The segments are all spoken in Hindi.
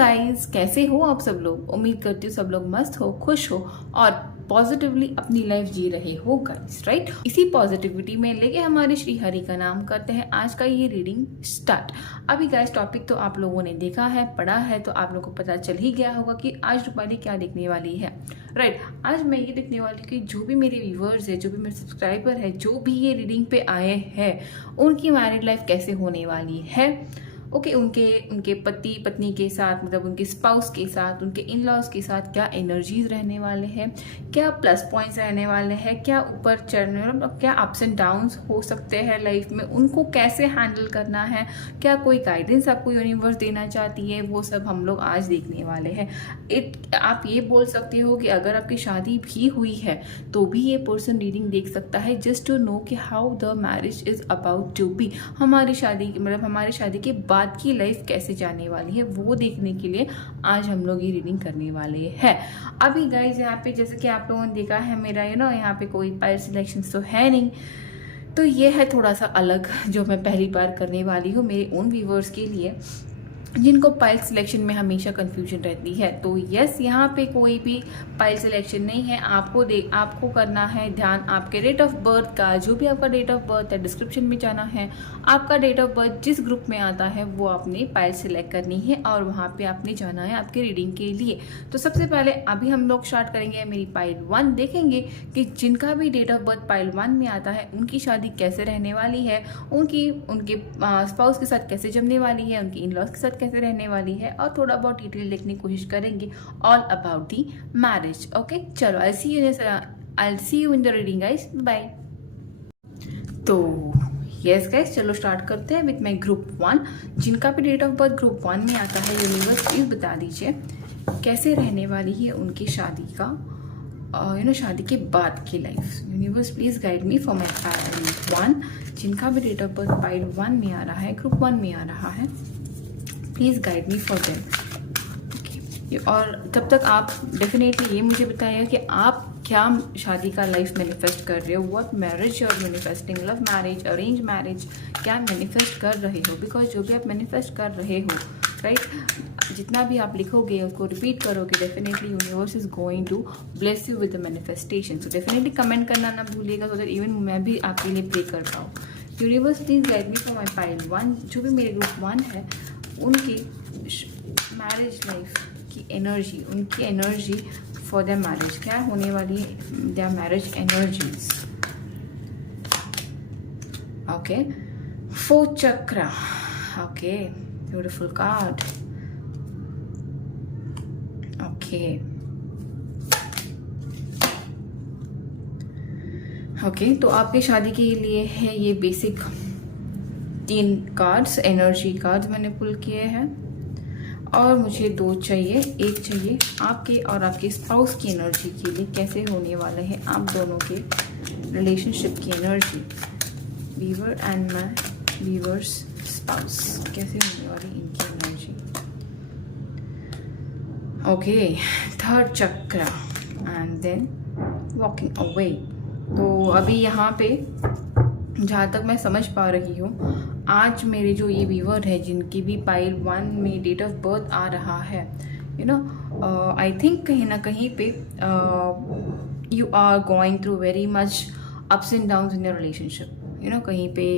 गाइस, कैसे हो आप सब लोग। उम्मीद करती हूँ सब लोग मस्त हो, खुश हो और पॉजिटिवली अपनी लाइफ जी रहे हो गाइस, राइट। इसी पॉजिटिविटी में लेके हमारे श्री हरि का नाम करते हैं आज का ये रीडिंग स्टार्ट। अभी गाइस टॉपिक तो आप लोगों ने देखा है, पढ़ा है, तो आप लोगों को पता चल ही गया होगा कि आज रूपाली क्या देखने वाली है, राइट। आज मैं ये देखने वाली कि जो भी मेरे व्यूवर्स है, जो भी मेरे सब्सक्राइबर है, जो भी ये रीडिंग पे आए हैं, उनकी मैरिड लाइफ कैसे होने वाली है। ओके, उनके पति पत्नी के साथ, मतलब उनके स्पाउस के साथ, उनके इन लॉज के साथ क्या एनर्जीज रहने वाले हैं, क्या प्लस पॉइंट्स रहने वाले हैं, क्या ऊपर चढ़ने, मतलब क्या अप्स एंड डाउन्स हो सकते हैं लाइफ में, उनको कैसे हैंडल करना है, क्या कोई गाइडेंस आपको यूनिवर्स देना चाहती है, वो सब हम लोग आज देखने वाले हैं। आप ये बोल सकते हो कि अगर आपकी शादी भी हुई है तो भी ये पर्सन रीडिंग देख सकता है, जस्ट टू नो कि how the marriage is about to be. हमारी शादी, मतलब हमारी शादी के बाद की लाइफ कैसे जाने वाली है, वो देखने के लिए आज हम लोग ये रीडिंग करने वाले हैं। अभी गाइस यहाँ पे जैसे कि आप लोगों ने देखा है, मेरा यहाँ पे कोई पाइल सिलेक्शन तो है नहीं, तो ये है थोड़ा सा अलग जो मैं पहली बार करने वाली हूँ मेरे ओन व्यूवर्स के लिए, जिनको पाइल सिलेक्शन में हमेशा कंफ्यूजन रहती है। तो यस, यहाँ पे कोई भी पाइल सिलेक्शन नहीं है। आपको करना है ध्यान आपके डेट ऑफ बर्थ का। जो भी आपका डेट ऑफ बर्थ है, डिस्क्रिप्शन में जाना है, आपका डेट ऑफ बर्थ जिस ग्रुप में आता है वो आपने पाइल सिलेक्ट करनी है और वहाँ पे आपने जाना है आपके रीडिंग के लिए। तो सबसे पहले अभी हम लोग स्टार्ट करेंगे मेरी पाइल 1, देखेंगे कि जिनका भी डेट ऑफ बर्थ पाइल 1 में आता है उनकी शादी कैसे रहने वाली है, उनके स्पाउस के साथ कैसे जमने वाली है, उनके इन लॉज के साथ कैसे रहने वाली है, और थोड़ा बहुत डिटेल देखने की कोशिश करेंगे all about the marriage. Okay, चलो I see you in the reading guys, bye. तो यस गाइस, चलो स्टार्ट करते हैं विथ माय ग्रुप 1। जिनका भी डेट ऑफ बर्थ ग्रुप 1 में आता है, यूनिवर्स प्लीज बता दीजिए कैसे रहने वाली है उनकी शादी का, शादी के बाद की life. Universe please guide me for my pile 1। जिनका भी डेट ऑफ बर्थ पाइल 1 में आ रहा है, ग्रुप 1 में आ रहा है, please guide me for them. और तब तक आप डेफिनेटली ये मुझे बताइए कि आप क्या शादी का लाइफ मैनिफेस्ट कर रहे हो, व्हाट मैरिज और manifesting, love marriage, arrange marriage, क्या मैनिफेस्ट कर रहे हो। बिकॉज जो भी आप मैनिफेस्ट कर रहे हो, राइट, जितना भी आप लिखोगे उसको रिपीट करोगे, definitely universe is going to bless you with the manifestation. So definitely comment करना ना भूलिएगा, सो दैट इवन मैं भी आपके लिए प्रे कर पाऊँ। Universe please guide me for my pile 1। जो भी मेरे ग्रुप 1 है, उनकी मैरिज लाइफ की एनर्जी, उनकी एनर्जी फॉर द मैरिज क्या होने वाली है, द मैरिज एनर्जीज। ओके, 4 चक्र। Okay, beautiful card. Okay okay, तो आपकी शादी के लिए है ये बेसिक 3 कार्ड्स, एनर्जी कार्ड्स मैंने पुल किए हैं, और मुझे 2 चाहिए। एक चाहिए आपके और आपके स्पाउस की एनर्जी के लिए, कैसे होने वाले हैं आप दोनों के रिलेशनशिप की energy, viewer and my viewer's spouse, कैसे होने वाली इनकी एनर्जी। ओके, 3rd चक्र एंड देन वॉकिंग अवे। तो अभी यहाँ पे जहाँ तक मैं समझ पा रही हूँ, आज मेरे जो ये व्यूवर है जिनकी भी पाइल 1 में डेट ऑफ बर्थ आ रहा है, आई थिंक कहीं ना कहीं पे you are going through very much ups and downs in your relationship. कहीं पे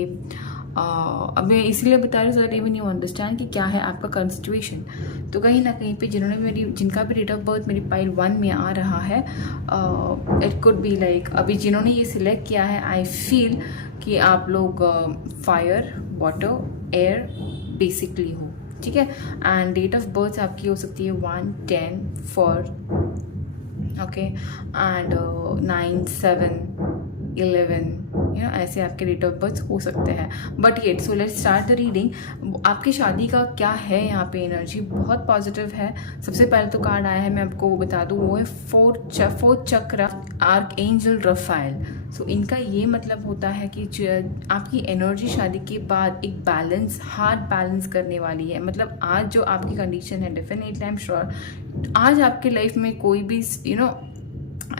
अब मैं इसलिए बता रही हूँ so that even you understand कि क्या है आपका करंट सिचुएशन। तो कहीं ना कहीं पे जिनका भी डेट ऑफ बर्थ मेरी पाइल 1 में आ रहा है, इट कुड बी लाइक, अभी जिन्होंने ये सिलेक्ट किया है, आई फील कि आप लोग फायर, वाटर, एयर बेसिकली हो, ठीक है। एंड डेट ऑफ बर्थ आपकी हो सकती है 1, 10, 4, ओके, एंड 9, 7, 11, ऐसे आपके डेट ऑफ बर्थ हो सकते हैं। But yet, so let's start the reading. आपकी शादी का क्या है यहाँ पे एनर्जी, बहुत पॉजिटिव है। सबसे पहले तो कार्ड आया है, मैं आपको वो बता दूँ, वो है 4th चक्र, आर्क एंजल रफाइल। सो इनका ये मतलब होता है कि आपकी एनर्जी शादी के बाद एक बैलेंस, हार्ड बैलेंस करने वाली है। मतलब आज जो आपकी कंडीशन है, डेफिनेटली आई एम श्योर आज आपके लाइफ में कोई भी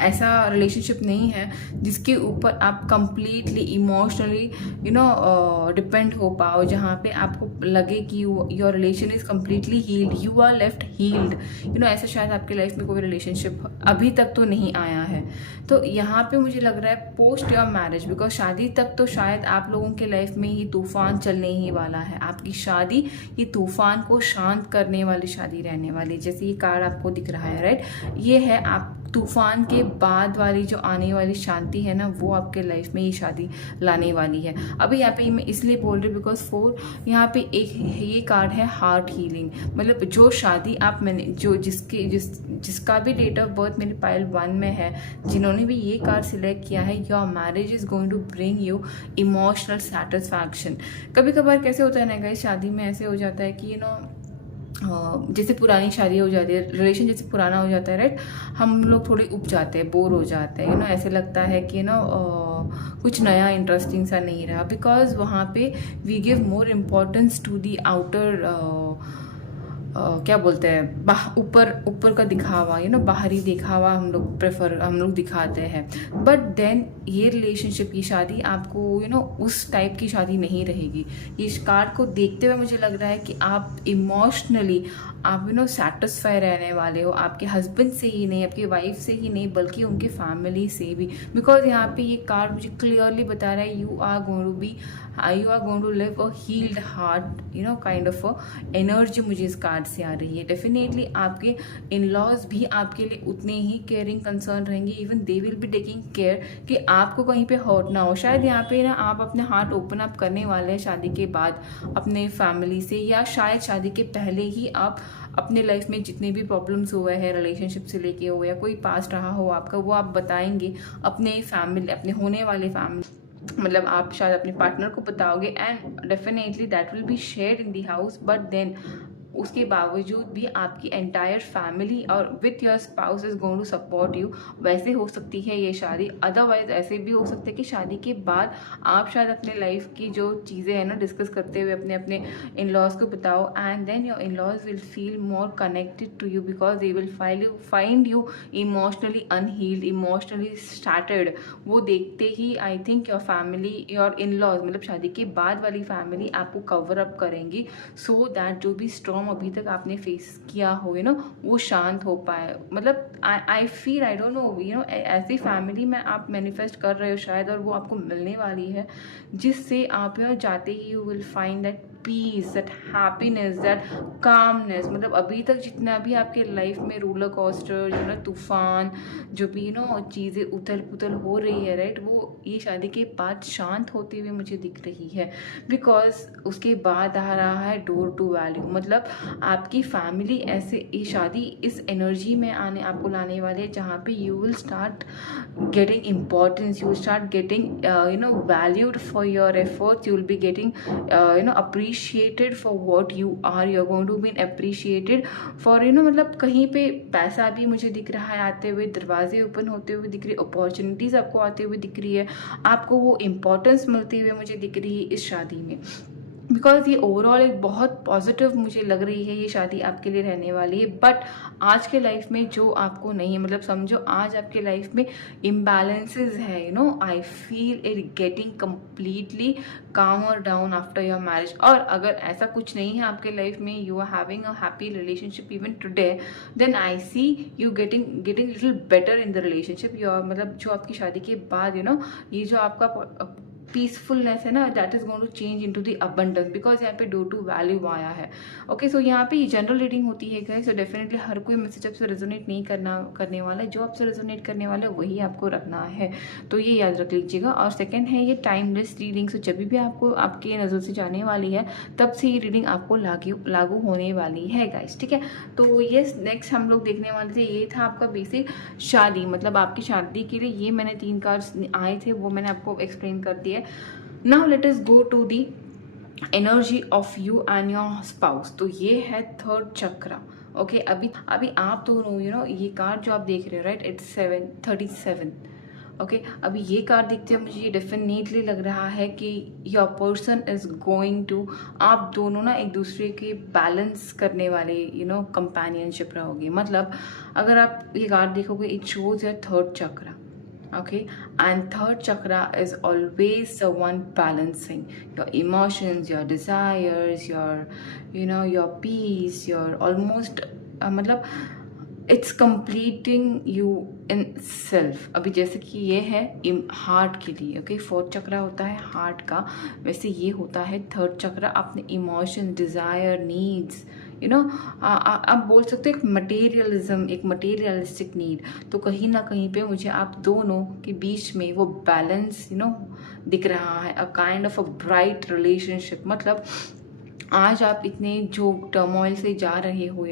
ऐसा रिलेशनशिप नहीं है जिसके ऊपर आप कंप्लीटली इमोशनली डिपेंड हो पाओ, जहाँ पे आपको लगे कि your relation is completely healed, you are left healed. ऐसा शायद आपके लाइफ में कोई रिलेशनशिप अभी तक तो नहीं आया है। तो यहाँ पे मुझे लग रहा है पोस्ट योर मैरिज, बिकॉज शादी तक तो शायद आप लोगों के लाइफ में ये तूफान चलने ही वाला है। आपकी शादी ये तूफान को शांत करने वाली शादी रहने वाली, जैसे ये कार्ड आपको दिख रहा है, राइट। ये है आप तूफान के बाद वाली जो आने वाली शांति है ना, वो आपके लाइफ में ये शादी लाने वाली है। अभी यहाँ पे मैं इसलिए बोल रही हूँ बिकॉज 4 यहाँ पे एक ये कार्ड है हार्ट हीलिंग। मतलब जो शादी आप मैंने जो जिसका भी डेट ऑफ बर्थ मेरे पाइल 1 में है, जिन्होंने भी ये कार्ड सिलेक्ट किया है, your marriage is going to bring you emotional satisfaction. कभी कभार कैसे होता है ना गाइस, शादी में ऐसे हो जाता है कि जैसे पुरानी शादी हो जाती है, रिलेशन जैसे पुराना हो जाता है, राइट, हम लोग थोड़े उब जाते हैं, बोर हो जाते हैं, ऐसे लगता है कि कुछ नया इंटरेस्टिंग सा नहीं रहा, बिकॉज वहाँ पे we give more importance to the outer क्या बोलते हैं, ऊपर का दिखावा, बाहरी दिखावा हम लोग दिखाते हैं। बट देन ये रिलेशनशिप, ये शादी आपको उस टाइप की शादी नहीं रहेगी। इस कार्ड को देखते हुए मुझे लग रहा है कि आप इमोशनली आप सेटिस्फाई रहने वाले हो, आपके हस्बैंड से ही नहीं, आपकी वाइफ से ही नहीं, बल्कि उनकी फैमिली से भी। बिकॉज यहाँ पे ये कार्ड मुझे क्लियरली बता रहा है you are going to live a healed heart, kind of energy मुझे इस कार्ड से आ रही है। डेफिनेटली आपके इन लॉज भी आपके लिए उतने ही केयरिंग कंसर्न रहेंगे, even they will be taking care कि आपको कहीं पे हर्ट ना हो। शायद यहाँ पे आप अपने हार्ट ओपन अप करने वाले हैं शादी के बाद अपने फैमिली से, या शायद शादी के पहले ही आप अपने लाइफ में जितने भी प्रॉब्लम्स हुए हैं रिलेशनशिप से लेके हो, या कोई पास्ट रहा हो आपका, वो आप बताएंगे अपने फैमिली, अपने होने वाले फैमिली, मतलब आप शायद अपने पार्टनर को बताओगे, and definitely that will be shared in the house. But then उसके बावजूद भी आपकी एंटायर फैमिली और with your spouse is going to support you. वैसे हो सकती है ये शादी, अदरवाइज ऐसे भी हो सकता है कि शादी के बाद आप शायद अपने लाइफ की जो चीज़ें हैं डिस्कस करते हुए अपने इन लॉज को बताओ, and then your in laws will feel more connected to you, because they will find you emotionally unhealed, emotionally started. वो देखते ही I think your family, your in laws, मतलब शादी के बाद वाली फैमिली आपको कवर अप करेंगी, सो दैट जो भी स्ट्रॉन्ग अभी तक आपने फेस किया हो वो शांत हो पाए। मतलब I feel, I don't know, ऐसी फैमिली में आप मैनिफेस्ट कर रहे हो शायद, और वो आपको मिलने वाली है, जिससे आप जाते ही you will find that peace, that happiness, that calmness. मतलब अभी तक जितना भी आपके लाइफ में रोलर कोस्टर, तूफान, जो भी चीज़ें उथल पुथल हो रही है, राइट, वो ये शादी के बाद शांत होते हुए मुझे दिख रही है। बिकॉज उसके बाद आ रहा है डोर टू वैल्यू, मतलब आपकी फैमिली ऐसे, ये शादी इस एनर्जी में आपको लाने वाले है जहाँ पे you will start getting importance, you will start getting valued for your efforts, you will be getting appreciated for what you are, you're going to be appreciated for मतलब कहीं पे पैसा भी मुझे दिख रहा है आते हुए, दरवाजे ओपन होते हुए दिख रही, अपॉर्चुनिटीज आपको आते हुए दिख रही है, आपको वो इम्पोर्टेंस मिलती हुए मुझे दिख रही है इस शादी में। बिकॉज ये ओवरऑल एक बहुत पॉजिटिव मुझे लग रही है ये शादी आपके लिए रहने वाली है। बट आज के लाइफ में जो आपको नहीं है, मतलब समझो आज आपके लाइफ में इम्बैलेंसेस है, I feel it getting completely calmer down after your marriage. और अगर ऐसा कुछ नहीं है आपके लाइफ में, you are having a happy relationship even today, then I see you getting little better in the relationship. Your मतलब जो आपकी शादी के बाद ये जो आपका पीसफुलनेस है ना, that is going to change into the abundance, because यहाँ पे डोर टू वैल्यू आया है। ओके, सो यहाँ पे जनरल रीडिंग होती है गाइस, सो डेफिनेटली हर कोई मैसेज आपसे रेजोनेट नहीं करने वाला है, जो आपसे रेजोनेट करने वाला है वही आपको रखना है, तो ये याद रख लीजिएगा। और सेकंड है ये टाइमलेस रीडिंग, सो जब भी आपको आपकी नज़र से जाने वाली है तब से ये रीडिंग आपको लागू होने वाली है गाइस, ठीक है। तो ये नेक्स्ट हम लोग देखने वाले थे, ये था आपका बेसिक शादी, मतलब आपकी शादी के लिए ये मैंने 3 कार्ड्स आए थे, वो मैंने आपको एक्सप्लेन कर दिया। Now let us go to the energy of you and your spouse. तो ये है 3rd चक्रा। ओके, अभी आप दोनों ये कार्ड जो आप देख रहे हो, राइट, इट्स 37। ओके अभी ये कार्ड देखते हुए मुझे ये डेफिनेटली लग रहा है कि your person is going to, आप दोनों ना एक दूसरे के बैलेंस करने वाले कंपेनियनशिप रहोगे। मतलब अगर आप ये कार्ड देखोगे, it shows your third chakra. Okay, and third chakra is always the one balancing your emotions, your desires, your peace, your almost मतलब it's completing you in self. अभी जैसे कि ये है हार्ट के लिए, ओके, फोर्थ चक्रा होता है हार्ट का, वैसे ये होता है थर्ड चक्रा अपने इमोशन, डिज़ायर, नीड्स, आप बोल सकते हो एक मटेरियलिज्म, एक मटेरियलिस्टिक नीड। तो कहीं ना कहीं पे मुझे आप दोनों के बीच में वो बैलेंस दिख रहा है, a kind of a bright relationship. मतलब आज आप इतने जो टर्मोइल से जा रहे हो,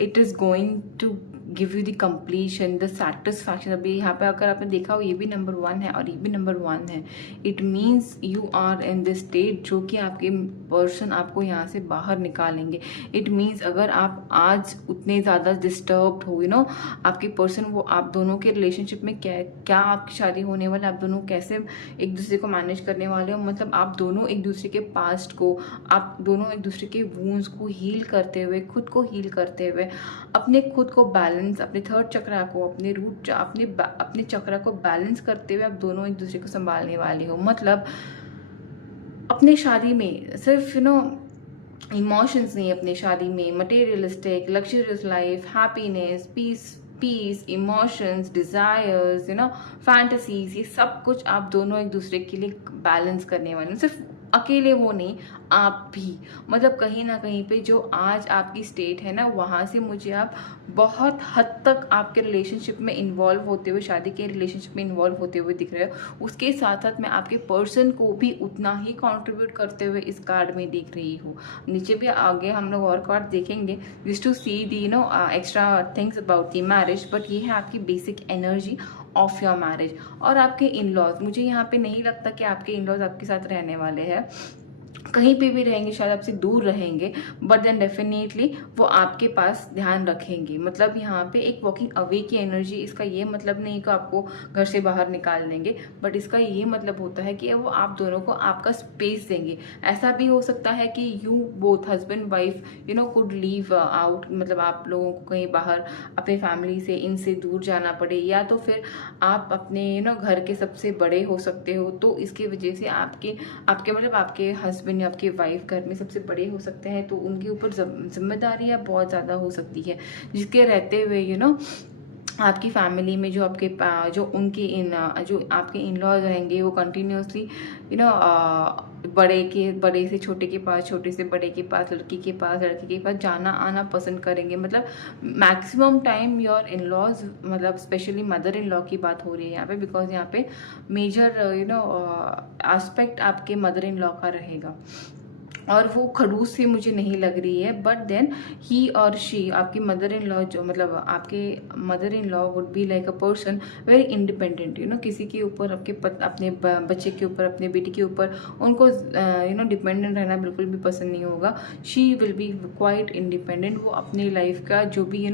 it is going to give you the completion, the satisfaction. अभी यहाँ पे अगर आपने देखा हो, ये भी नंबर 1 है और ये भी नंबर 1 है। It means you are in this state जो कि आपके पर्सन आपको यहाँ से बाहर निकालेंगे। इट मीन्स अगर आप आज उतने ज़्यादा डिस्टर्ब्ड हो, आपके पर्सन, वो आप दोनों के रिलेशनशिप में क्या आपकी शादी होने वाली, आप दोनों कैसे एक दूसरे को मैनेज करने वाले हो। मतलब आप दोनों एक दूसरे के पास्ट को, आप दोनों एक दूसरे के वूंड्स को हील करते हुए, खुद को हील करते हुए, अपने खुद को बैलेंस, अपने थर्ड चक्रा को, अपने रूट, अपने चक्रा को बैलेंस करते हुए आप दोनों एक दूसरे को संभालने वाले हो। मतलब अपने शादी में सिर्फ इमोशंस नहीं, अपने शादी में materialistic, luxurious life, happiness, peace, emotions, desires, fantasies, ये सब कुछ आप दोनों एक दूसरे के लिए बैलेंस करने वाले हैं। सिर्फ अकेले वो नहीं, आप भी। मतलब कहीं ना कहीं पे जो आज आपकी स्टेट है ना, वहाँ से मुझे आप बहुत हद तक आपके रिलेशनशिप में इन्वॉल्व होते हुए, शादी के रिलेशनशिप में इन्वॉल्व होते हुए दिख रहे हो। उसके साथ साथ मैं आपके पर्सन को भी उतना ही कंट्रीब्यूट करते हुए इस कार्ड में दिख रही हूँ। नीचे भी आगे हम लोग और कार्ड देखेंगे जिस to see the extra things about the marriage, but ये है आपकी basic energy of your marriage. और आपके इन लॉज, मुझे यहाँ पे नहीं लगता कि आपके इन लॉज आपके साथ रहने वाले हैं, कहीं पे भी रहेंगे, शायद आपसे दूर रहेंगे, बट देन डेफिनेटली वो आपके पास ध्यान रखेंगे। मतलब यहाँ पे एक वॉकिंग अवे की एनर्जी, इसका ये मतलब नहीं कि आपको घर से बाहर निकाल देंगे, बट इसका ये मतलब होता है कि वो आप दोनों को आपका स्पेस देंगे। ऐसा भी हो सकता है कि you both husband wife could leave out, मतलब आप लोगों को कहीं बाहर अपने फैमिली से, इनसे दूर जाना पड़े, या तो फिर आप अपने घर के सबसे बड़े हो सकते हो, तो इसकी वजह से आपके मतलब आपके हस्बैंड या आपके वाइफ घर में सबसे बड़े हो सकते हैं, तो उनके ऊपर जिम्मेदारियां बहुत ज़्यादा हो सकती है, जिसके रहते हुए आपकी फैमिली में जो आपके इन लॉज रहेंगे, वो कंटिन्यूसली बड़े से छोटे के पास, छोटे से बड़े के पास, लड़की के पास, लड़के के पास जाना आना पसंद करेंगे। मतलब maximum time your in laws, मतलब स्पेशली मदर इन लॉ की बात हो रही है यहाँ पे, बिकॉज यहाँ पे मेजर एस्पेक्ट आपके मदर इन लॉ का रहेगा, और वो खड़ूस से मुझे नहीं लग रही है। बट देन ही और शी, आपकी मदर इन लॉ, जो मतलब आपके mother in law would be like a person very independent, किसी के ऊपर, अपने बच्चे के ऊपर, अपने बेटी के ऊपर उनको डिपेंडेंट रहना बिल्कुल भी पसंद नहीं होगा। She will B quite independent, वो अपनी लाइफ का जो भी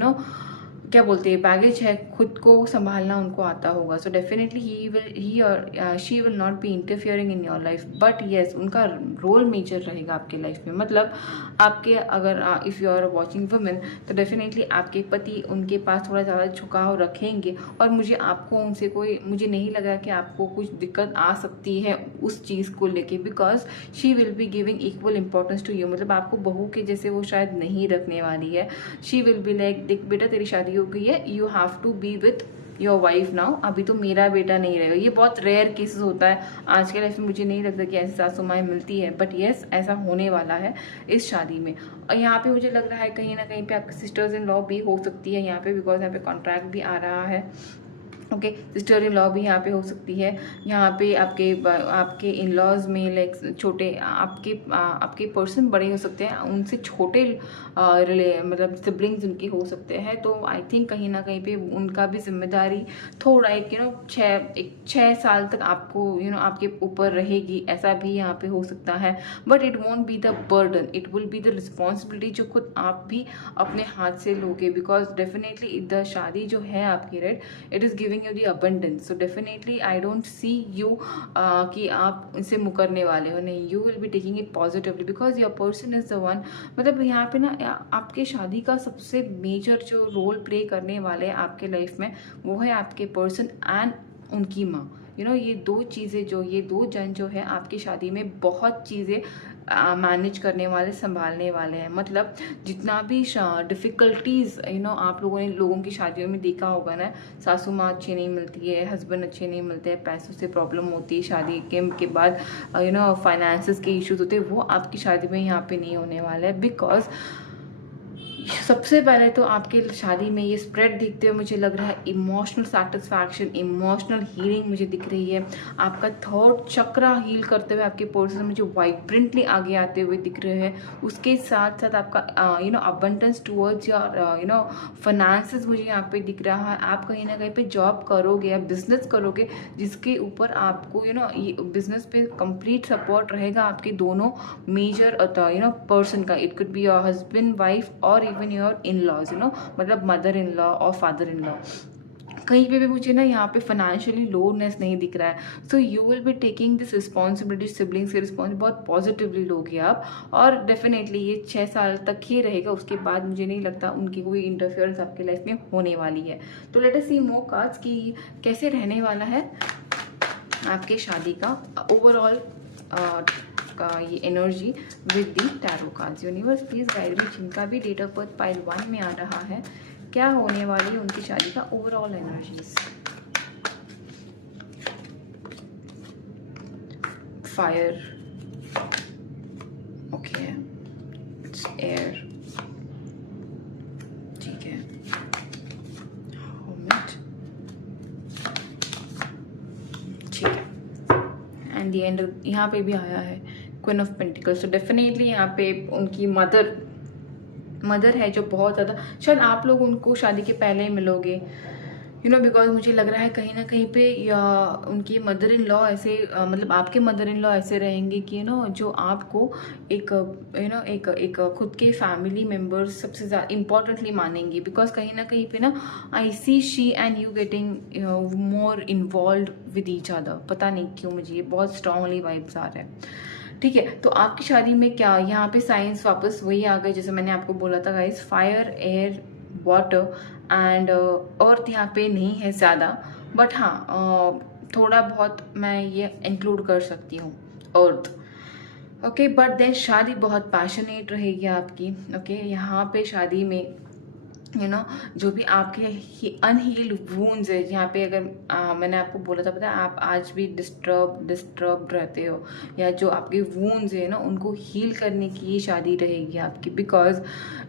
क्या बोलते हैं बैगेज है, खुद को संभालना उनको आता होगा। सो डेफिनेटली ही और she will not be interfering in your life, but yes उनका रोल मेजर रहेगा आपके लाइफ में। मतलब आपके, अगर if you are watching women, तो डेफिनेटली आपके पति उनके पास थोड़ा ज़्यादा झुकाव रखेंगे, और मुझे नहीं लगा कि आपको कुछ दिक्कत आ सकती है उस चीज़ को लेके, because she will be giving equal importance to you. मतलब आपको बहू के जैसे वो शायद नहीं रखने वाली है। शी विल बी लाइक, देख बेटा तेरी शादी हो गई है, you have to be with your wife now, अभी तो मेरा बेटा नहीं रहेगा। ये बहुत रेयर केसेस होता है आज के लाइफ में, मुझे नहीं लगता कि ऐसी सासू माएँ मिलती है, बट येस ऐसा होने वाला है इस शादी में। और यहाँ पे मुझे लग रहा है कहीं ना कहीं पे आपकी सिस्टर्स इन लॉ भी हो सकती है यहाँ पे, बिकॉज यहाँ पे कॉन्ट्रैक्ट भी आ रहा है। ओके, सिस्टर इन लॉ भी यहाँ पे हो सकती है। यहाँ पे आपके इन लॉज में लाइक छोटे, आपके पर्सन बड़े हो सकते हैं, उनसे छोटे मतलब सिबलिंग्स उनके हो सकते हैं। तो आई थिंक कहीं ना कहीं पे उनका भी जिम्मेदारी थोड़ा एक 6 साल तक आपको आपके ऊपर रहेगी, ऐसा भी यहाँ पे हो सकता है। But it won't be the burden, it will be the responsibility जो खुद आप भी अपने हाथ से लोगे, बिकॉज डेफिनेटली द शादी जो है आपकी, right, it is giving giving you the abundance, so definitely I don't see you कि आप इनसे मुकरने वाले हो, नहीं, you will be taking it positively because your person is the one. मतलब यहाँ पे ना आपके शादी का सबसे मेजर जो रोल प्ले करने वाले हैं आपके लाइफ में वो है आपके पर्सन एंड उनकी माँ। ये दो चीज़ें ये दो जन जो है आपकी शादी में बहुत चीज़ें मैनेज करने वाले, संभालने वाले हैं। मतलब जितना भी डिफ़िकल्टीज़ आप लोगों की शादियों में देखा होगा ना, सासू माँ अच्छी नहीं मिलती है, हस्बैंड अच्छे नहीं मिलते हैं, पैसों से प्रॉब्लम होती है शादी के बाद, फाइनेंसेस के इश्यूज होते हैं, वो आपकी शादी में यहाँ पे नहीं होने वाला है। बिकॉज सबसे पहले तो आपके शादी में ये स्प्रेड दिखते हुए मुझे लग रहा है इमोशनल सेटिस्फैक्शन, इमोशनल हीलिंग मुझे दिख रही है। आपका थर्ड चक्रा हील करते हुए आपके पर्सन मुझे वाइब्रेंटली आगे आते हुए दिख रहे हैं। उसके साथ साथ आपका अबंडेंस टुवर्ड्स योर फाइनेंसेस मुझे यहाँ पे दिख रहा है। आप कहीं ना कहीं पे जॉब करोगे या बिजनेस करोगे जिसके ऊपर आपको ये बिजनेस पे कंप्लीट सपोर्ट रहेगा आपके दोनों मेजर पर्सन का। It could be your husband, wife और इवन योर इन लॉज, मतलब मदर इन लॉ और फादर इन लॉ। कहीं पे भी मुझे ना यहाँ पे फाइनेंशियली लोनेस नहीं दिख रहा है। So you will be taking this responsibility, siblings की रिस्पॉन्सिबिलिटी बहुत पॉजिटिवली लोगे आप, और डेफिनेटली ये 6 साल तक ही रहेगा। उसके बाद मुझे नहीं लगता उनकी कोई इंटरफेरेंस आपके लाइफ में होने वाली है। तो late us see more cards कि कैसे रहने वाला है आपके शादी का ओवरऑल का ये energy with the tarot cards. Universe please guide me, जिनका भी डेट ऑफ बर्थ पाइल 1 में आ रहा है, क्या होने वाली है उनकी शादी का overall energies. Fire, okay, it's air, ठीक है, ठीक है, एंड द एंड यहाँ पे भी आया है क्वीन ऑफ पेंटिकल्स। तो डेफिनेटली यहाँ पे उनकी मदर है जो बहुत ज़्यादा, शायद आप लोग उनको शादी के पहले ही मिलोगे, बिकॉज मुझे लग रहा है कहीं ना कहीं पे या उनकी मदर इन लॉ ऐसे मतलब आपके मदर इन लॉ ऐसे रहेंगे कि जो आपको एक एक खुद के फैमिली मेम्बर्स सबसे ज़्यादा इम्पॉर्टेंटली मानेंगे। बिकॉज कहीं ना कहीं पे ना I see she and you getting more involve with each other. पता नहीं क्यों मुझे ये बहुत स्ट्रांगली वाइब्स आ रहा है। ठीक है, तो आपकी शादी में क्या यहाँ पे साइंस वापस वही आ गए जैसे मैंने आपको बोला था guys, fire, air, water and earth यहाँ पे नहीं है ज़्यादा, बट हाँ थोड़ा बहुत मैं ये इंक्लूड कर सकती हूँ अर्थ। ओके, बट देन शादी बहुत पैशनेट रहेगी आपकी। ओके, यहाँ पे शादी में जो भी आपके अनहील्ड वूंड्स है, यहाँ पे अगर मैंने आपको बोला था पता है आप आज भी डिस्टर्ब रहते हो, या जो आपके वूंड्स है उनको हील करने की ये शादी रहेगी आपकी। बिकॉज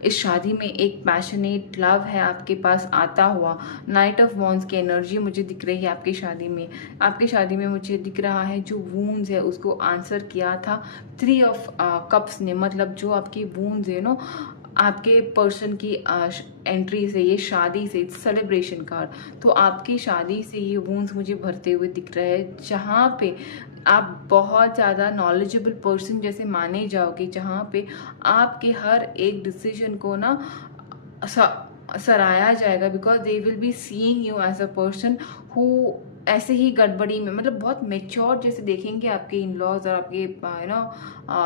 इस शादी में एक पैशनेट लव है आपके पास आता हुआ। नाइट ऑफ वॉन्ड्स की एनर्जी मुझे दिख रही है आपकी शादी में। आपकी शादी में मुझे दिख रहा है जो वूंड्स है उसको आंसर किया था 3 ऑफ कप्स ने। मतलब जो आपकी वूंड्स है आपके पर्सन की एंट्री से, ये शादी से, सेलिब्रेशन कार्ड, तो आपकी शादी से ये वूंड्स मुझे भरते हुए दिख रहे हैं, जहाँ पे आप बहुत ज़्यादा नॉलेजेबल पर्सन जैसे माने जाओगे, जहाँ पे आपके हर एक डिसीजन को सराहाया जाएगा। Because they will be seeing you as a person who ऐसे ही गड़बड़ी में, मतलब बहुत मेच्योर जैसे देखेंगे आपके इन लॉज और आपके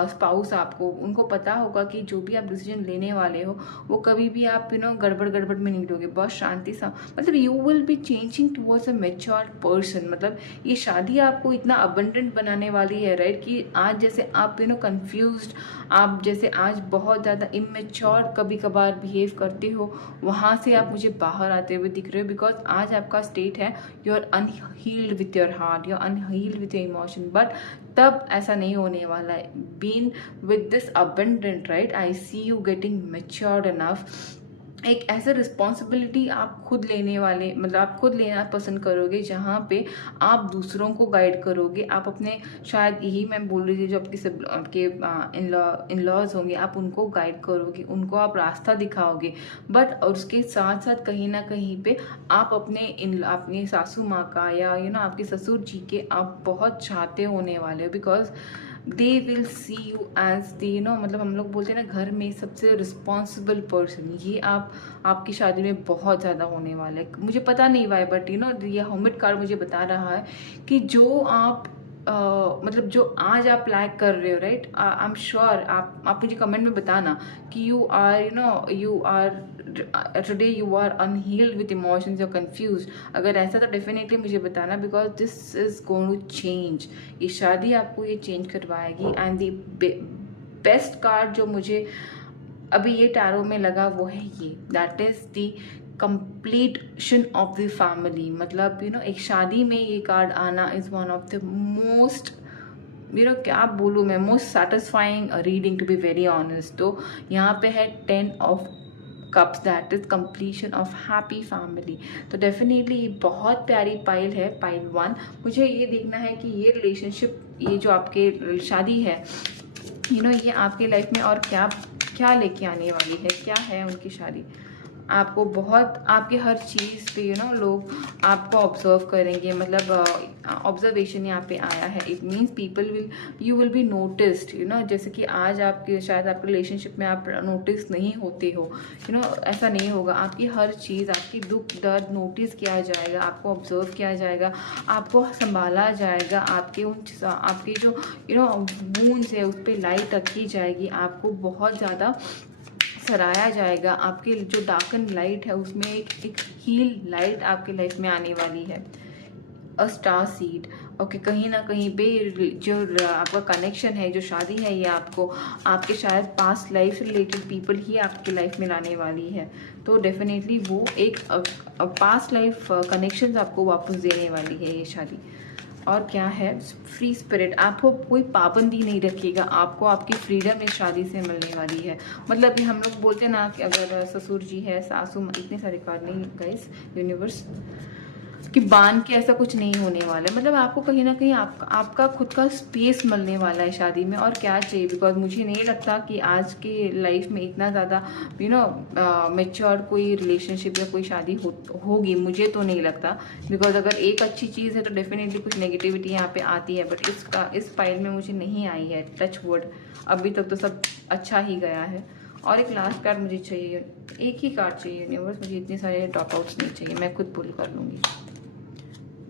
स्पाउस आपको। उनको पता होगा कि जो भी आप डिसीजन लेने वाले हो वो कभी भी आप गड़बड़ में नहीं लोगे, बहुत शांति सा। मतलब you will be changing towards a mature person. मतलब ये शादी आपको इतना अबंडेंट बनाने वाली है, राइट, कि आज जैसे आप कंफ्यूज्ड, आप जैसे आज बहुत ज़्यादा इमेच्योर कभी कभार बिहेव करते हो, वहाँ से आप मुझे बाहर आते हुए दिख रहे हो। बिकॉज आज आपका स्टेट है you are unhealed with your heart, you are unhealed with your emotion, but तब ऐसा नहीं होने वाला है। Been with this abundant, right, I see you getting matured enough. एक ऐसा रिस्पॉन्सिबिलिटी आप खुद लेने वाले, मतलब आप खुद लेना पसंद करोगे, जहाँ पे आप दूसरों को गाइड करोगे। आप अपने, शायद यही मैं बोल रही थी, जो आपके इन लॉज होंगे आप उनको गाइड करोगे, उनको आप रास्ता दिखाओगे। बट उसके साथ साथ कहीं ना कहीं पे आप अपने सासू माँ का या आपके ससुर जी के आप बहुत चाहते होने वाले हो। Because they will see you as the मतलब हम लोग बोलते हैं ना घर में सबसे रिस्पॉन्सिबल पर्सन। ये आपकी शादी में बहुत ज़्यादा होने वाला है। मुझे पता नहीं वाई, बट ये हर्मिट कार्ड मुझे बता रहा है कि जो आप मतलब जो आज आप लैक कर रहे हो, राइट, आई एम श्योर आप मुझे कमेंट में बताना कि you are you are today you are unhealed with emotions, you are confuse. अगर ऐसा तो डेफिनेटली मुझे बताना, because this is going to change. ये शादी आपको ये चेंज करवाएगी। एंड द बेस्ट कार्ड जो मुझे अभी ये टैरो में लगा वो है ये, that is the completion of the family. मतलब एक शादी में ये कार्ड आना is one of the most क्या बोलूँ मैं, most satisfying reading, to be very honest. तो यहाँ पे है 10 of cups, that is completion of happy family. तो डेफिनेटली ये बहुत प्यारी पाइल है, पाइल 1। मुझे ये देखना है कि ये रिलेशनशिप, ये जो आपके शादी है ये आपके लाइफ में और क्या क्या लेके आने वाली है, क्या है उनकी शादी। आपको बहुत आपके हर चीज़ पे लोग आपको ऑब्जर्व करेंगे। मतलब ऑब्जर्वेशन यहाँ पे आया है। It means people will you will B noticed. जैसे कि आज आपके शायद आपके रिलेशनशिप में आप नोटिस नहीं होते हो, ऐसा नहीं होगा। आपकी हर चीज़, आपकी दुख दर्द नोटिस किया जाएगा, आपको ऑब्जर्व किया जाएगा, आपको संभाला जाएगा। आपके जो वूंड्स है उस पर लाइट रखी जाएगी, आपको बहुत ज़्यादा सराहा जाएगा। आपके जो डार्कन लाइट है उसमें एक हील लाइट आपके लाइफ में आने वाली है। अ स्टार सीड, ओके, कहीं ना कहीं पे जो आपका कनेक्शन है, जो शादी है, ये आपको आपके शायद पास्ट लाइफ से रिलेटेड पीपल ही आपके लाइफ में लाने वाली है। तो डेफिनेटली वो एक पास्ट लाइफ कनेक्शंस आपको वापस देने वाली है ये शादी। और क्या है, फ्री स्पिरिट, आपको कोई पाबंदी नहीं रखेगा, आपको आपकी फ्रीडम इस शादी से मिलने वाली है। मतलब ये हम लोग बोलते हैं ना कि अगर ससुर जी है, सासू, इतने सारे कार्ड नहीं गाइस यूनिवर्स, कि बांध के ऐसा कुछ नहीं होने वाला है। मतलब आपको कहीं ना कहीं आपका खुद का स्पेस मिलने वाला है शादी में। और क्या चाहिए, बिकॉज मुझे नहीं लगता कि आज के लाइफ में इतना ज़्यादा मेच्योर कोई रिलेशनशिप या कोई शादी होगी, मुझे तो नहीं लगता। बिकॉज अगर एक अच्छी चीज़ है तो डेफिनेटली कुछ नेगेटिविटी यहाँ पे आती है, बट इस फाइल में मुझे नहीं आई है, टच वुड। अभी तक तो सब अच्छा ही गया है। और एक लास्ट कार्ड मुझे चाहिए, एक ही कार्ड चाहिए यूनिवर्स, मुझे इतने सारे ड्रॉप आउट्स नहीं चाहिए, मैं खुद पुल कर लूँगी।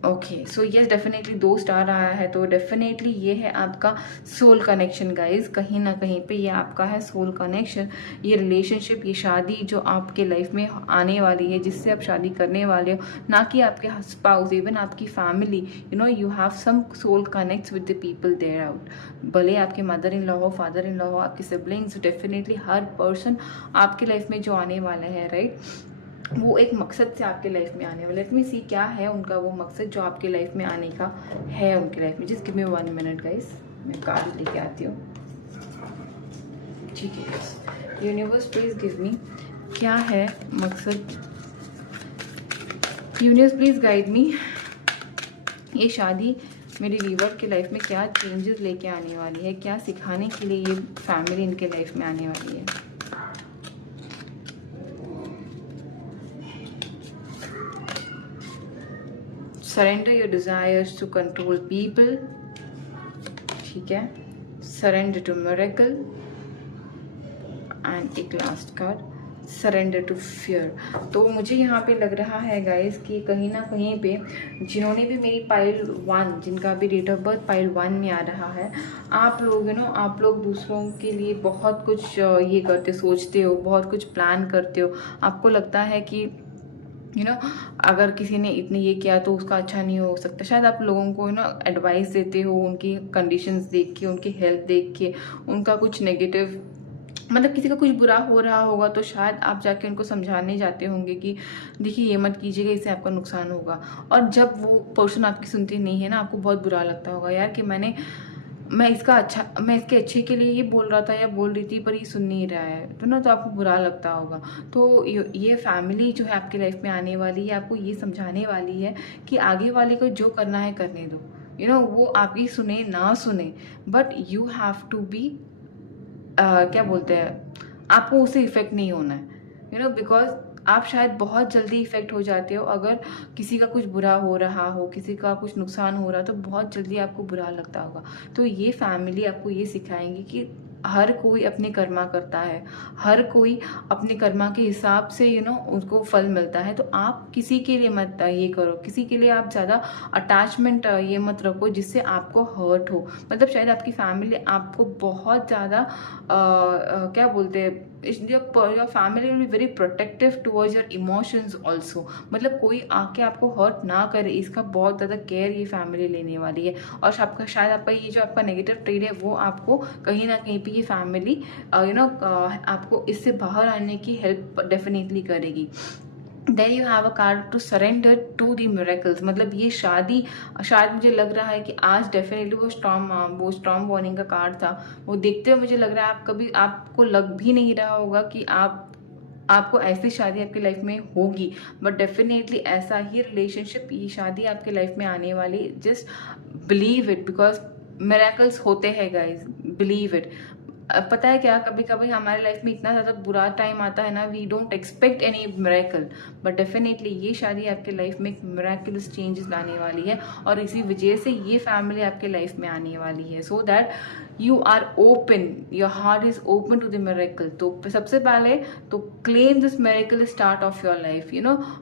Okay, so yes, definitely 2 star आया है। तो डेफिनेटली ये है आपका सोल कनेक्शन गाइज। कहीं ना कहीं पे ये आपका है सोल कनेक्शन, ये रिलेशनशिप, ये शादी जो आपके लाइफ में आने वाली है, जिससे आप शादी करने वाले हो, ना कि आपके स्पाउस, इवन आपकी फैमिली। You have some soul connects with the people there out. भले आपके मदर इन लॉ हो, फादर इन लॉ हो, आपके सिबलिंग्स, डेफिनेटली हर पर्सन आपके लाइफ में जो आने वाला है, राइट, वो एक मकसद से आपके लाइफ में आने वाला। लेट मी सी क्या है उनका वो मकसद जो आपके लाइफ में आने का है उनके लाइफ में। Just give me 1 minute guys, मैं कार्ड लेके आती हूँ। ठीक है यूनिवर्स, प्लीज गिव मी क्या है मकसद। यूनिवर्स प्लीज गाइड मी, ये शादी मेरी वीवर के लाइफ में क्या चेंजेस लेके आने वाली है, क्या सिखाने के लिए ये फैमिली इनके लाइफ में आने वाली है। Surrender your desires to control people, ठीक है, surrender to miracle, and एक last card, surrender to fear. तो मुझे यहाँ पे लग रहा है गाइस कि कहीं ना कहीं पे जिन्होंने भी मेरी पाइल 1, जिनका भी डेट ऑफ बर्थ पाइल 1 में आ रहा है, आप लोग आप लोग दूसरों के लिए बहुत कुछ ये करते, सोचते हो, बहुत कुछ प्लान करते हो। आपको लगता है कि अगर किसी ने इतने ये किया तो उसका अच्छा नहीं हो सकता। शायद आप लोगों को एडवाइस देते हो उनकी कंडीशंस देख के, उनकी हेल्थ देख के, उनका कुछ नेगेटिव, मतलब किसी का कुछ बुरा हो रहा होगा तो शायद आप जाके उनको समझाने जाते होंगे कि देखिए ये मत कीजिएगा, इससे आपका नुकसान होगा। और जब वो पर्सन आपकी सुनती नहीं है ना, आपको बहुत बुरा लगता होगा, यार कि मैं इसके अच्छे के लिए ये बोल रहा था या बोल रही थी, पर ये सुन नहीं रहा है, तो आपको बुरा लगता होगा। तो ये फैमिली जो है आपकी लाइफ में आने वाली है, आपको ये समझाने वाली है कि आगे वाले को जो करना है करने दो। वो आपकी सुने ना सुने, but you have to be क्या बोलते हैं, आपको उससे इफेक्ट नहीं होना है। बिकॉज आप शायद बहुत जल्दी इफ़ेक्ट हो जाते हो। अगर किसी का कुछ बुरा हो रहा हो, किसी का कुछ नुकसान हो रहा, तो बहुत जल्दी आपको बुरा लगता होगा। तो ये फैमिली आपको ये सिखाएंगी कि हर कोई अपने कर्मा करता है, हर कोई अपने कर्मा के हिसाब से उसको फल मिलता है। तो आप किसी के लिए मत ये करो, किसी के लिए आप ज़्यादा अटैचमेंट ये मत रखो जिससे आपको हर्ट हो। मतलब शायद आपकी फैमिली आपको बहुत ज़्यादा क्या बोलते हैं, your family will be very protective towards your emotions also. मतलब कोई आके आपको हर्ट ना करे, इसका बहुत ज़्यादा केयर ये फैमिली लेने वाली है। और आपका शायद आपका ये जो आपका नेगेटिव ट्रेड है वो आपको कहीं ना कहीं पे ये फैमिली आपको इससे बाहर आने की हेल्प डेफिनेटली करेगी। Then you have a card to surrender to the miracles. मतलब ये शादी शायद मुझे लग रहा है कि आज डेफिनेटली वो स्टॉर्म वार्निंग का कार्ड था, वो देखते हुए मुझे लग रहा है आपको लग भी नहीं रहा होगा कि आपको ऐसी शादी आपकी लाइफ में होगी, बट डेफिनेटली ऐसा ही रिलेशनशिप, ये शादी आपकी लाइफ में आने वाली। Just believe it, because miracles होते हैं गाइज, बिलीव इट। पता है क्या, कभी कभी हमारे लाइफ में इतना ज़्यादा बुरा टाइम आता है ना, we don't expect any miracle, but definitely ये शादी आपके लाइफ में एक मिरेकलस चेंजेस लाने वाली है। और इसी वजह से ये फैमिली आपके लाइफ में आने वाली है, so that you are open, your heart is open to the miracle. तो सबसे पहले तो claim this miracle start of your life,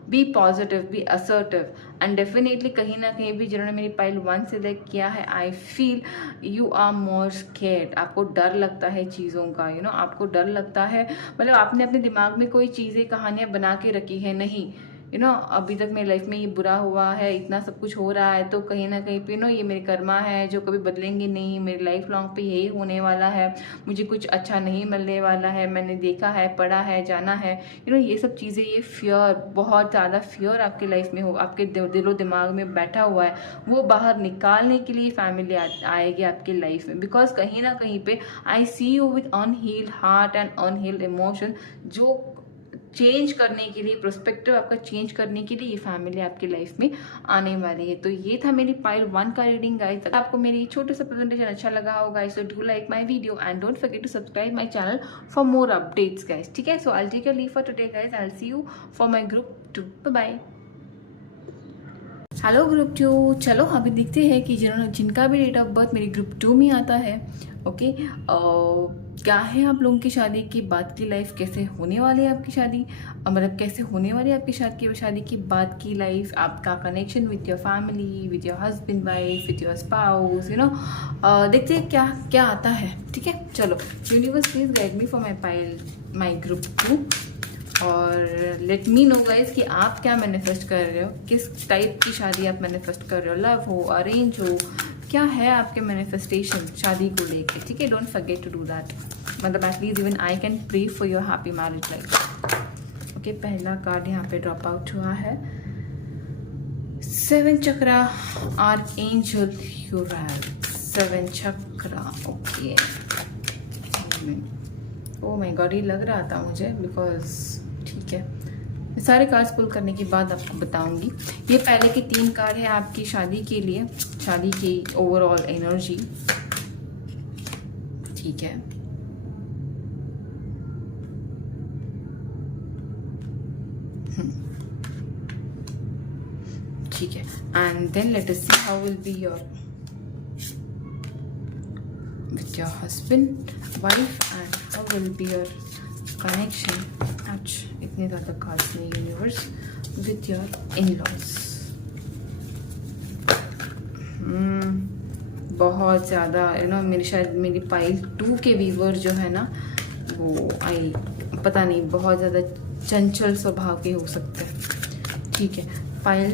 be positive, be assertive. And definitely कहीं ना कहीं भी जिन्होंने मेरी पाइल 1 सिलेक्ट किया है, I feel you are more scared. आपको डर लगता है चीज़ों का, आपको डर लगता है। मतलब आपने अपने दिमाग में कोई चीज़ें कहानियां बना के रखी है, नहीं अभी तक मेरी लाइफ में ये बुरा हुआ है, इतना सब कुछ हो रहा है, तो कहीं ना कहीं पे ये मेरे कर्मा है जो कभी बदलेंगे नहीं, मेरी लाइफ लॉन्ग पे यही होने वाला है, मुझे कुछ अच्छा नहीं मिलने वाला है, मैंने देखा है, पढ़ा है, जाना है। ये सब चीज़ें, ये फियर, बहुत ज़्यादा फियर आपकी लाइफ में हो, आपके दिलो दिमाग में बैठा हुआ है, वो बाहर निकालने के लिए फैमिली आएगी आपकी लाइफ में। बिकॉज कहीं ना कहीं पे I see you with unhealed heart and unhealed emotion, जो चेंज करने के लिए, प्रोस्पेक्टिव आपका चेंज करने के लिए ये फैमिली आपकी लाइफ में आने वाली है। तो ये था मेरी पाइल 1 का रीडिंग गाइस। अगर आपको मेरी छोटा सा प्रेजेंटेशन अच्छा लगा हो गाइस, तो do like my video and don't forget to subscribe my channel for more updates guys. ठीक है, so I will take a leave for today guys, I will see you for my group 2। Bye bye. Hello group 2, चलो अभी देखते हैं कि जिनका भी डेट ऑफ बर्थ मेरी ग्रुप 2 में आता है, ओके, क्या है आप लोगों की शादी के बाद की लाइफ, कैसे होने वाली है आपकी शादी, मतलब कैसे होने वाली है आपकी शादी के बाद की लाइफ, आपका connection with your family, with your husband wife, with your spouse, देखते हैं क्या क्या आता है। ठीक है, चलो, universe please guide me for my group 2 और लेट मी नो गाइज कि आप क्या मैनिफेस्ट कर रहे हो, किस टाइप की शादी आप मैनिफेस्ट कर रहे हो, लव हो, अरेंज हो, क्या है आपके मैनिफेस्टेशन शादी को लेके। ठीक है, don't forget to do that, मतलब at least even I can pray for your happy marriage life. Okay, पहला कार्ड यहाँ पे ड्रॉप आउट हुआ है, 7 chakra archangel Uriel, 7 chakra. Okay, oh my god, ये लग रहा था मुझे, बिकॉज ठीक है, सारे कार्ड्स पुल करने के बाद आपको बताऊंगी। ये पहले के 3 कार्ड है आपकी शादी के लिए, शादी की ओवरऑल एनर्जी। ठीक है, ठीक है, and then let us see how will be your with your husband, wife, and how will be your connection, इतने ज़्यादा cards में universe, with your in-laws। बहुत ज़्यादा मेरी पाइल 2 के व्यूवर जो है ना, वो पता नहीं, बहुत ज़्यादा चंचल स्वभाव के हो सकते हैं। ठीक है, पाइल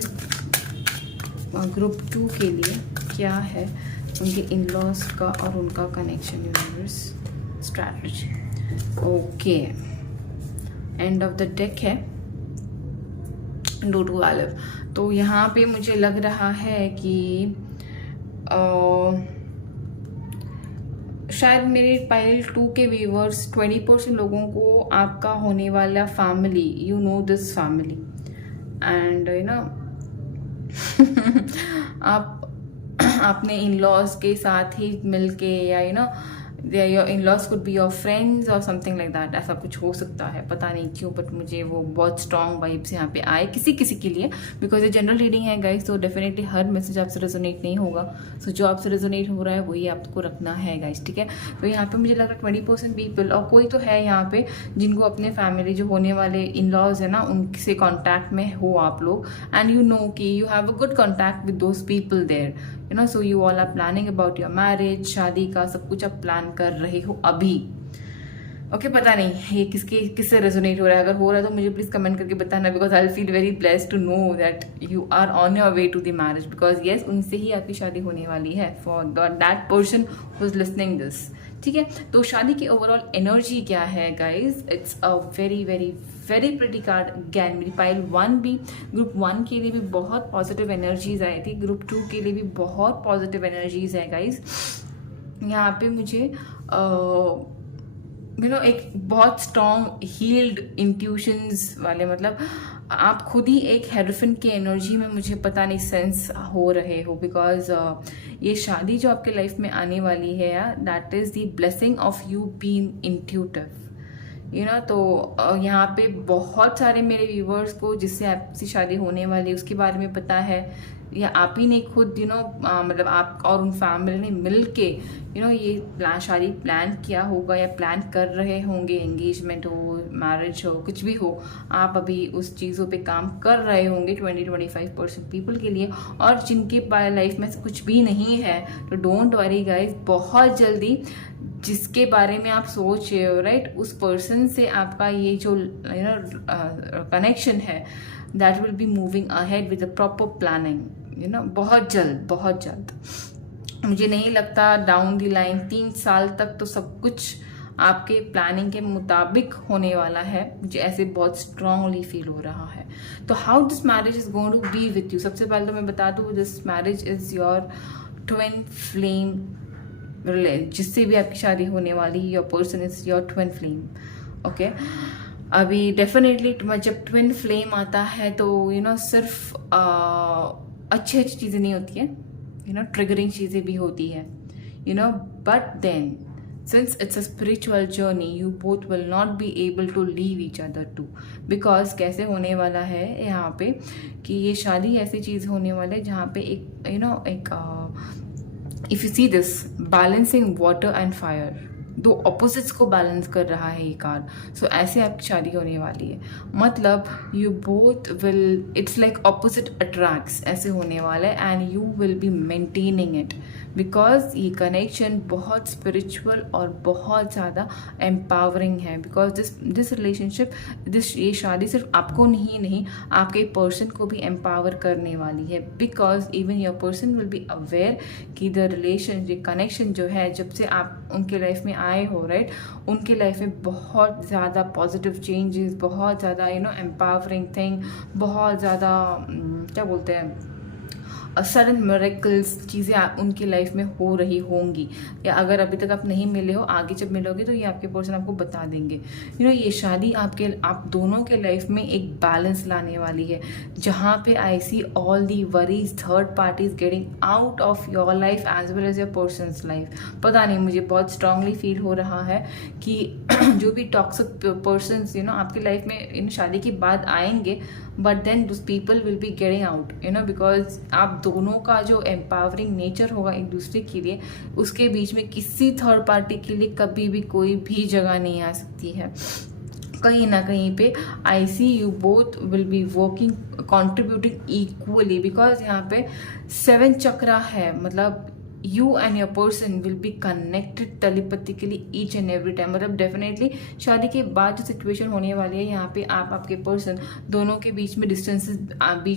ग्रुप 2 के लिए क्या है उनके इन-लॉज का और उनका connection, universe strategy. Okay, end of the deck है डू टू ऑलिव। तो यहाँ पे मुझे लग रहा है कि शायद मेरे पाइल 2 के व्यूवर्स 20% लोगों को आपका होने वाला family, you know this family, and आपने इन लॉज के साथ ही मिलके या your in laws could be your friends और समथिंग लाइक दैट, ऐसा कुछ हो सकता है, पता नहीं क्यों, बट मुझे वो बहुत स्ट्रॉन्ग वाइब्स यहाँ पे आए किसी किसी के लिए, बिकॉज ये जनरल रीडिंग है गाइस, तो डेफिनेटली हर मैसेज आपसे रेजोनेट नहीं होगा। सो जो आपसे रेजोनेट हो रहा है वही आपको रखना है गाइस, ठीक है। तो यहाँ पे मुझे लग रहा है 20% पीपल, और कोई तो है यहाँ पे जिनको अपने फैमिली जो होने वाले इन लॉज है ना उनसे कॉन्टैक्ट में हो आप लोग, एंड यू नो कि you have a good contact with those people there, you know. So you all are planning about your marriage, शादी का सब कुछ आप प्लान कर रहे हो अभी, ओके। पता नहीं ये किससे रेजोनेट हो रहा है, अगर हो रहा है तो मुझे प्लीज कमेंट करके बताना, because I feel very blessed to know that you are on your way to the marriage, because yes उनसे ही आपकी शादी होने वाली है, for that person who is listening this, ठीक है। तो शादी की ओवरऑल एनर्जी क्या है guys, it's a very very very pretty card. Again मेरी पाइल 1 भी, ग्रुप 1 के लिए भी बहुत पॉजिटिव एनर्जीज आई थी, ग्रुप 2 के लिए भी बहुत पॉजिटिव एनर्जीज है गाइज। यहाँ पे मुझे यू नो एक बहुत स्ट्रॉन्ग हील्ड इंट्यूशंस वाले, मतलब आप खुद ही एक हेरोफिन की एनर्जी में मुझे पता नहीं सेंस हो रहे हो, बिकॉज ये शादी जो आपके लाइफ में आने वाली है यार, that is the blessing of you being intuitive, you know. तो यहाँ पे बहुत सारे मेरे व्यूवर्स को जिससे आपसी शादी होने वाली है उसके बारे में पता है, या आप ही ने खुद यू नो मतलब आप और उन फैमिली ने मिल के यू नो ये शादी प्लान किया होगा या प्लान कर रहे होंगे, एंगेजमेंट हो, मैरिज हो, कुछ भी हो, आप अभी उस चीज़ों पे काम कर रहे होंगे 20-25% पीपल के लिए। और जिनके लाइफ में कुछ भी नहीं है तो डोंट वरी गाइज, बहुत जल्दी जिसके बारे में आप सोच रहे हो राइट, उस पर्सन से आपका ये जो यू नो कनेक्शन है that will be moving ahead with a proper planning, you know, बहुत जल्द। मुझे नहीं लगता डाउन दी लाइन 3 साल तक तो सब कुछ आपके प्लानिंग के मुताबिक होने वाला है, मुझे ऐसे बहुत स्ट्रांगली फील हो रहा है। तो how this marriage is going to be with you, सबसे पहले तो मैं बता दूँ this marriage is your twin flame, जिससे भी आपकी शादी होने वाली, your person is your twin flame, okay. अभी डेफिनेटली जब ट्विन फ्लेम आता है तो यू नो सिर्फ अच्छी चीज़ें नहीं होती है, यू नो ट्रिगरिंग चीज़ें भी होती है, you know, but then since it's a spiritual journey you both will not be able to leave each other too, because कैसे होने वाला है यहाँ पे कि ये शादी ऐसी चीज़ होने वाला है जहाँ पे एक यू नो एक if you see this balancing water and fire, दो ऑपोजिट्स को बैलेंस कर रहा है ये कार्ड। सो ऐसे आपकी शादी होने वाली है, मतलब you both will, it's like opposite attracts, ऐसे होने वाला है, and you will be maintaining it, because ये कनेक्शन बहुत स्पिरिचुअल और बहुत ज़्यादा एम्पावरिंग है, बिकॉज दिस रिलेशनशिप, ये शादी सिर्फ आपको नहीं आपके पर्सन को भी एम्पावर करने वाली है, because even your person will be aware कि द रिलेशन, ये कनेक्शन जो है जब से आप उनके लाइफ में आए हो राइट, उनके लाइफ में बहुत ज़्यादा पॉजिटिव चेंजेस, बहुत ज़्यादा यू नो एम्पावरिंग थिंग, बहुत ज़्यादा क्या बोलते हैं सडन मिरेकल्स चीज़ें उनकी लाइफ में हो रही होंगी, या अगर अभी तक आप नहीं मिले हो, आगे जब मिलोगे तो ये आपके पर्सन आपको बता देंगे। यू नो ये शादी आप दोनों के लाइफ में एक बैलेंस लाने वाली है, जहाँ पे I see all the worries, third parties getting out of your life as well as your person's life. पता नहीं, मुझे बहुत स्ट्रांगली फील हो रहा है कि जो भी टॉक्सिक पर्सन्स यू नो आपकी लाइफ में इन शादी के बाद आएंगे, but then those people will be getting out, you know, because आप दोनों का जो एम्पावरिंग नेचर होगा एक दूसरे के लिए, उसके बीच में किसी थर्ड पार्टी के लिए कभी भी कोई भी जगह नहीं आ सकती है। कहीं ना कहीं पे I see you both will be working, contributing equally, because यहाँ पे 7 चक्रा है, मतलब you and your person will be connected telepathically each and every time। मतलब डेफिनेटली शादी के बाद जो सिचुएशन होने वाली है यहाँ पे आपके पर्सन दोनों के बीच में डिस्टेंसेस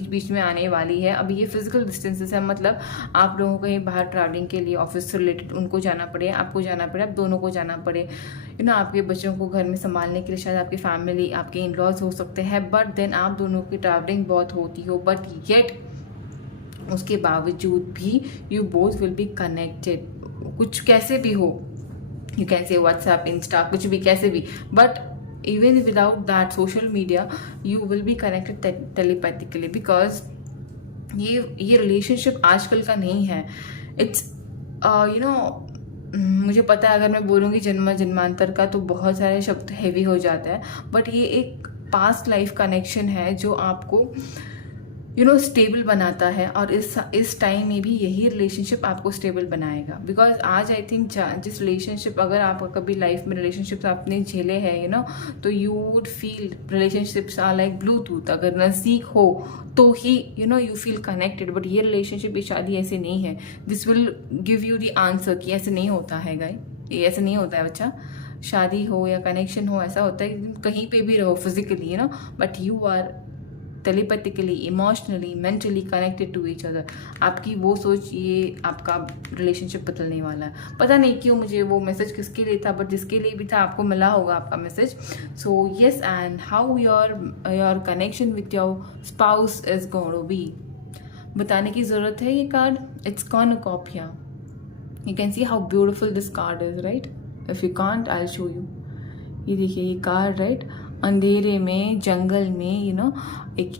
बीच में आने वाली है। अभी ये फिजिकल डिस्टेंसेस है, मतलब आप लोगों को कहीं बाहर ट्रैवलिंग के लिए ऑफिस से रिलेटेड उनको जाना पड़े, आपको जाना पड़े, आप दोनों को जाना पड़े, यू नो, आपके बच्चों को घर में संभालने के लिए शायद आपकी फैमिली, आपके इन लॉज हो सकते हैं, बट देन आप दोनों की ट्रैवलिंग बहुत होती हो, बट येट उसके बावजूद भी you both will be connected, कुछ कैसे भी हो, you can say WhatsApp, Insta, कुछ भी कैसे भी, but even without that social media you will be connected telepathically, because ये रिलेशनशिप आजकल का नहीं है, इट्स यू नो मुझे पता है अगर मैं बोलूँगी जन्म जन्मांतर का तो बहुत सारे शब्द हैवी हो जाता है, बट ये एक पास्ट लाइफ कनेक्शन है जो आपको स्टेबल बनाता है, और इस टाइम में भी यही रिलेशनशिप आपको स्टेबल बनाएगा। बिकॉज आज आई थिंक जिस रिलेशनशिप, अगर आप कभी लाइफ में रिलेशनशिप्स आपने झेले हैं तो you would feel relationships are like Bluetooth. अगर नज़दीक हो तो ही यू फील कनेक्टेड, बट ये रिलेशनशिप, ये शादी ऐसे नहीं है। This will give you the answer कि ऐसे नहीं होता है गाय, ये ऐसे नहीं होता है बच्चा। शादी हो या कनेक्शन हो, ऐसा होता है कि कहीं पे भी रहो physically but you are telepathically, emotionally, mentally connected to each other. आपकी वो सोच, ये आपका रिलेशनशिप बदलने वाला है। पता नहीं क्यों मुझे वो मैसेज किसके लिए था, बट जिसके लिए भी था आपको मिला होगा आपका message. So yes, and how your connection with your spouse is going to be, बताने की ज़रूरत है। ये card, it's cornucopia. You can see how beautiful this card is, right? If you can't, I will show you. ये देखिए ये कार्ड, राइट? अंधेरे में, जंगल में एक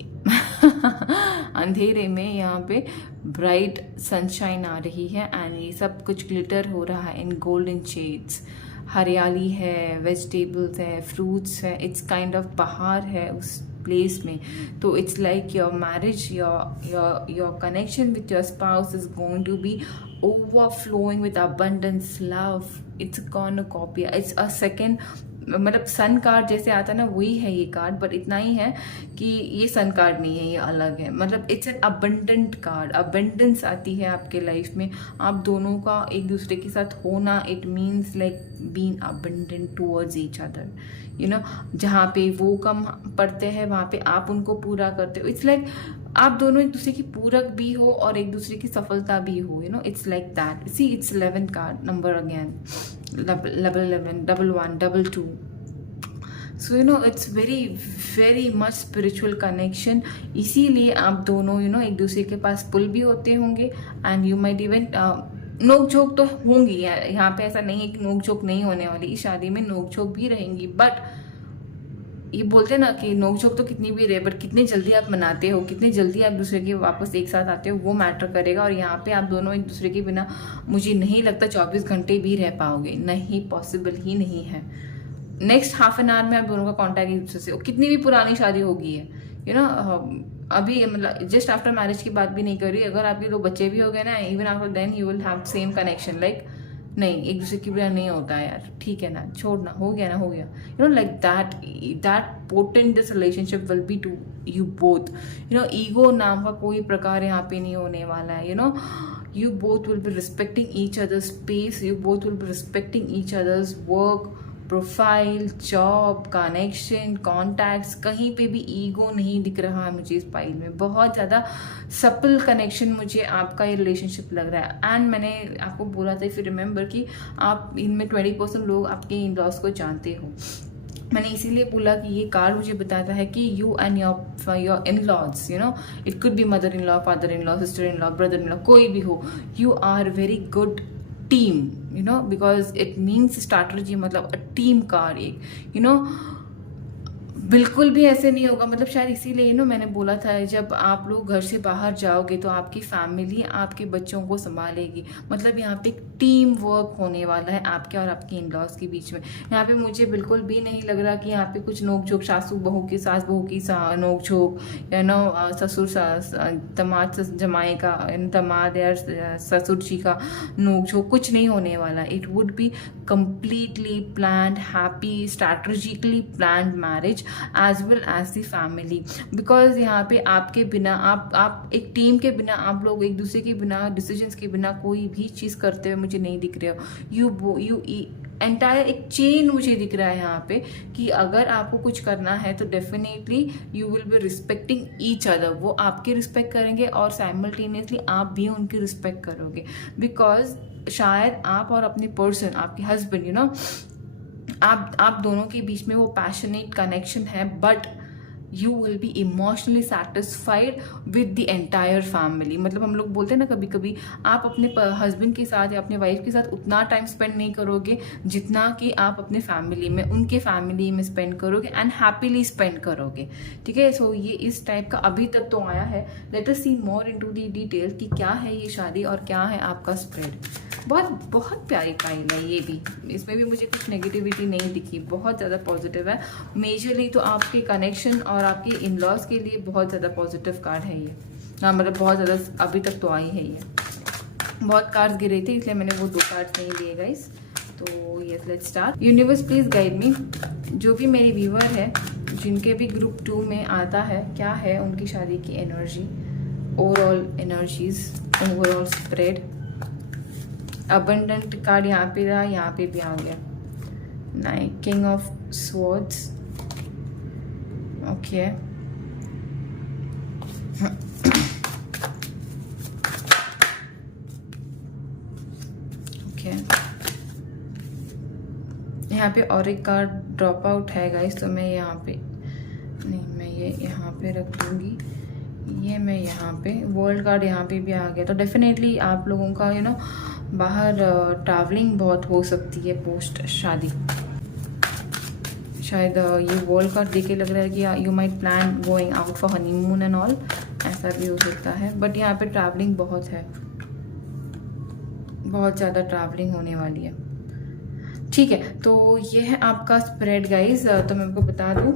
अंधेरे में यहाँ पे ब्राइट सनशाइन आ रही है, एंड ये सब कुछ ग्लिटर हो रहा है इन गोल्डन शेड्स। हरियाली है, वेजिटेबल्स है, फ्रूट्स है, इट्स काइंड ऑफ बहार है उस प्लेस में। तो it's like your marriage, your connection with your spouse is going to be overflowing with abundance, love. It's a cornucopia. It's a second, मतलब सन कार्ड जैसे आता है ना, वही है ये कार्ड, बट इतना ही है कि ये सन कार्ड नहीं है, ये अलग है। मतलब it's an abundant card. Abundance आती है आपके लाइफ में, आप दोनों का एक दूसरे के साथ होना। It means like being abundant towards each other, जहाँ पे वो कम पड़ते हैं वहाँ पे आप उनको पूरा करते हो। इट्स लाइक आप दोनों एक दूसरे की पूरक भी हो और एक दूसरे की सफलता भी हो, it's like that. See, it's 11 card number again, 11, 11, 2. So it's very very much spiritual connection. इसीलिए आप दोनों एक दूसरे के पास पुल भी होते होंगे, एंड यू माइट इवन नोक झोंक तो होंगी। यहाँ पे ऐसा नहीं है कि नोक झोंक नहीं होने वाली, इस शादी में नोक झोंक भी रहेंगी। बट ये बोलते ना कि नोक झोंक तो कितनी भी रहे, बट कितने जल्दी आप मनाते हो, कितने जल्दी आप दूसरे के वापस एक साथ आते हो, वो मैटर करेगा। और यहाँ पे आप दोनों एक दूसरे के बिना मुझे नहीं लगता 24 घंटे भी रह पाओगे, नहीं, पॉसिबल ही नहीं है। नेक्स्ट हाफ एन आवर में आप दोनों का कॉन्टैक्ट एक दूसरे से, कितनी भी पुरानी शादी होगी है अभी, मतलब जस्ट आफ्टर मैरिज की बात भी नहीं कर रही। अगर आपके 2 बच्चे भी हो गए ना, even after then you will have same connection. Like नहीं, एक दूसरे की बिना नहीं होता है यार, ठीक है ना, छोड़ना, हो गया ना, हो गया। Like that potent this relationship will be to you both. Ego नाम का कोई प्रकार यहाँ पे नहीं होने वाला है। you both will be respecting each other's space, you both will be respecting each other's work, profile, job, connection, contacts, कहीं पे भी ईगो नहीं दिख रहा है मुझे इस फाइल में। बहुत ज़्यादा सपल कनेक्शन मुझे आपका ये रिलेशनशिप लग रहा है। एंड मैंने आपको बोला था, इफ यू रिमेंबर, कि आप इनमें 20% लोग आपके इन लॉज को जानते हो। मैंने इसीलिए बोला कि ये कार्ड मुझे बताता है कि you and your in laws, it could be mother in law, father in law, sister in law, brother in law, कोई भी हो, you are very good team, because it means strategy, मतलब a team card एक, बिल्कुल भी ऐसे नहीं होगा। मतलब शायद इसीलिए मैंने बोला था, जब आप लोग घर से बाहर जाओगे तो आपकी फैमिली आपके बच्चों को संभालेगी। मतलब यहाँ पे टीम वर्क होने वाला है आपके और आपके इन लॉज के बीच में। यहाँ पे मुझे बिल्कुल भी नहीं लग रहा कि यहाँ पे कुछ नोक झोंक, सास बहू की नोक झोंक, या ससुर तमाद जमाए का, तमाद या ससुर जी का नोक झोंक, कुछ नहीं होने वाला। It would be completely planned, happy, strategically planned marriage as well as the family, because यहाँ पे आपके बिना, आप एक टीम के बिना, आप लोग एक दूसरे के बिना, डिसीजंस के बिना कोई भी चीज़ करते हुए मुझे नहीं दिख रहे हो। यू एंटायर एक चेन मुझे दिख रहा है यहाँ पे, कि अगर आपको कुछ करना है तो definitely you will B respecting each other. वो आपकी रिस्पेक्ट करेंगे और साइमल्टेनियसली आप भी उनकी रिस्पेक्ट करोगे। बिकॉज शायद आप और अपने पर्सन, आपके हस्बैंड, आप दोनों के बीच में वो पैशनेट कनेक्शन है, but you will B emotionally satisfied with the entire family. मतलब हम लोग बोलते हैं ना कभी कभी आप अपने हस्बैंड के साथ या अपने वाइफ के साथ उतना टाइम स्पेंड नहीं करोगे जितना कि आप अपने फैमिली में, उनके फैमिली में स्पेंड करोगे एंड हैप्पीली स्पेंड करोगे। ठीक है, सो ये इस टाइप का अभी तक तो आया है। Let us see more into the detail कि क्या है ये शादी और क्या है आपका स्प्रेड। बहुत बहुत प्यारी फाइल है ये भी, इसमें भी मुझे कुछ नेगेटिविटी नहीं दिखी, बहुत ज़्यादा पॉजिटिव है। मेजरली तो आपके कनेक्शन और आपके इन लॉज के लिए बहुत ज़्यादा पॉजिटिव कार्ड है ये। हाँ, मतलब बहुत ज़्यादा अभी तक तो आई है ये। बहुत कार्ड्स गिरे थे इसलिए मैंने वो 2 कार्ड्स नहीं लिए गाइस। तो yes, let's start. Universe please guide me. जो भी मेरी व्यूअर है जिनके भी ग्रुप 2 में आता है, क्या है उनकी शादी की energy, overall energies, overall spread. Abundant card यहाँ पे रहा, यहाँ पे भी आ गया। Nine king of swords, okay. Okay, यहाँ पे और एक कार्ड ड्रॉप आउट है गाइस, तो मैं यहाँ पे नहीं, मैं ये यहाँ पे रख दूँगी, ये मैं यहाँ पे। वर्ल्ड कार्ड यहाँ पे भी आ गया। तो डेफिनेटली आप लोगों का बाहर ट्रैवलिंग बहुत हो सकती है पोस्ट शादी। शायद ये वर्ल्ड कार्ड देख के लग रहा है कि you might plan going out for honeymoon and all, ऐसा भी हो सकता है। बट यहाँ पे ट्रैवलिंग बहुत है, बहुत ज़्यादा ट्रैवलिंग होने वाली है। ठीक है, तो ये है आपका स्प्रेड गाइज। तो मैं आपको बता दूँ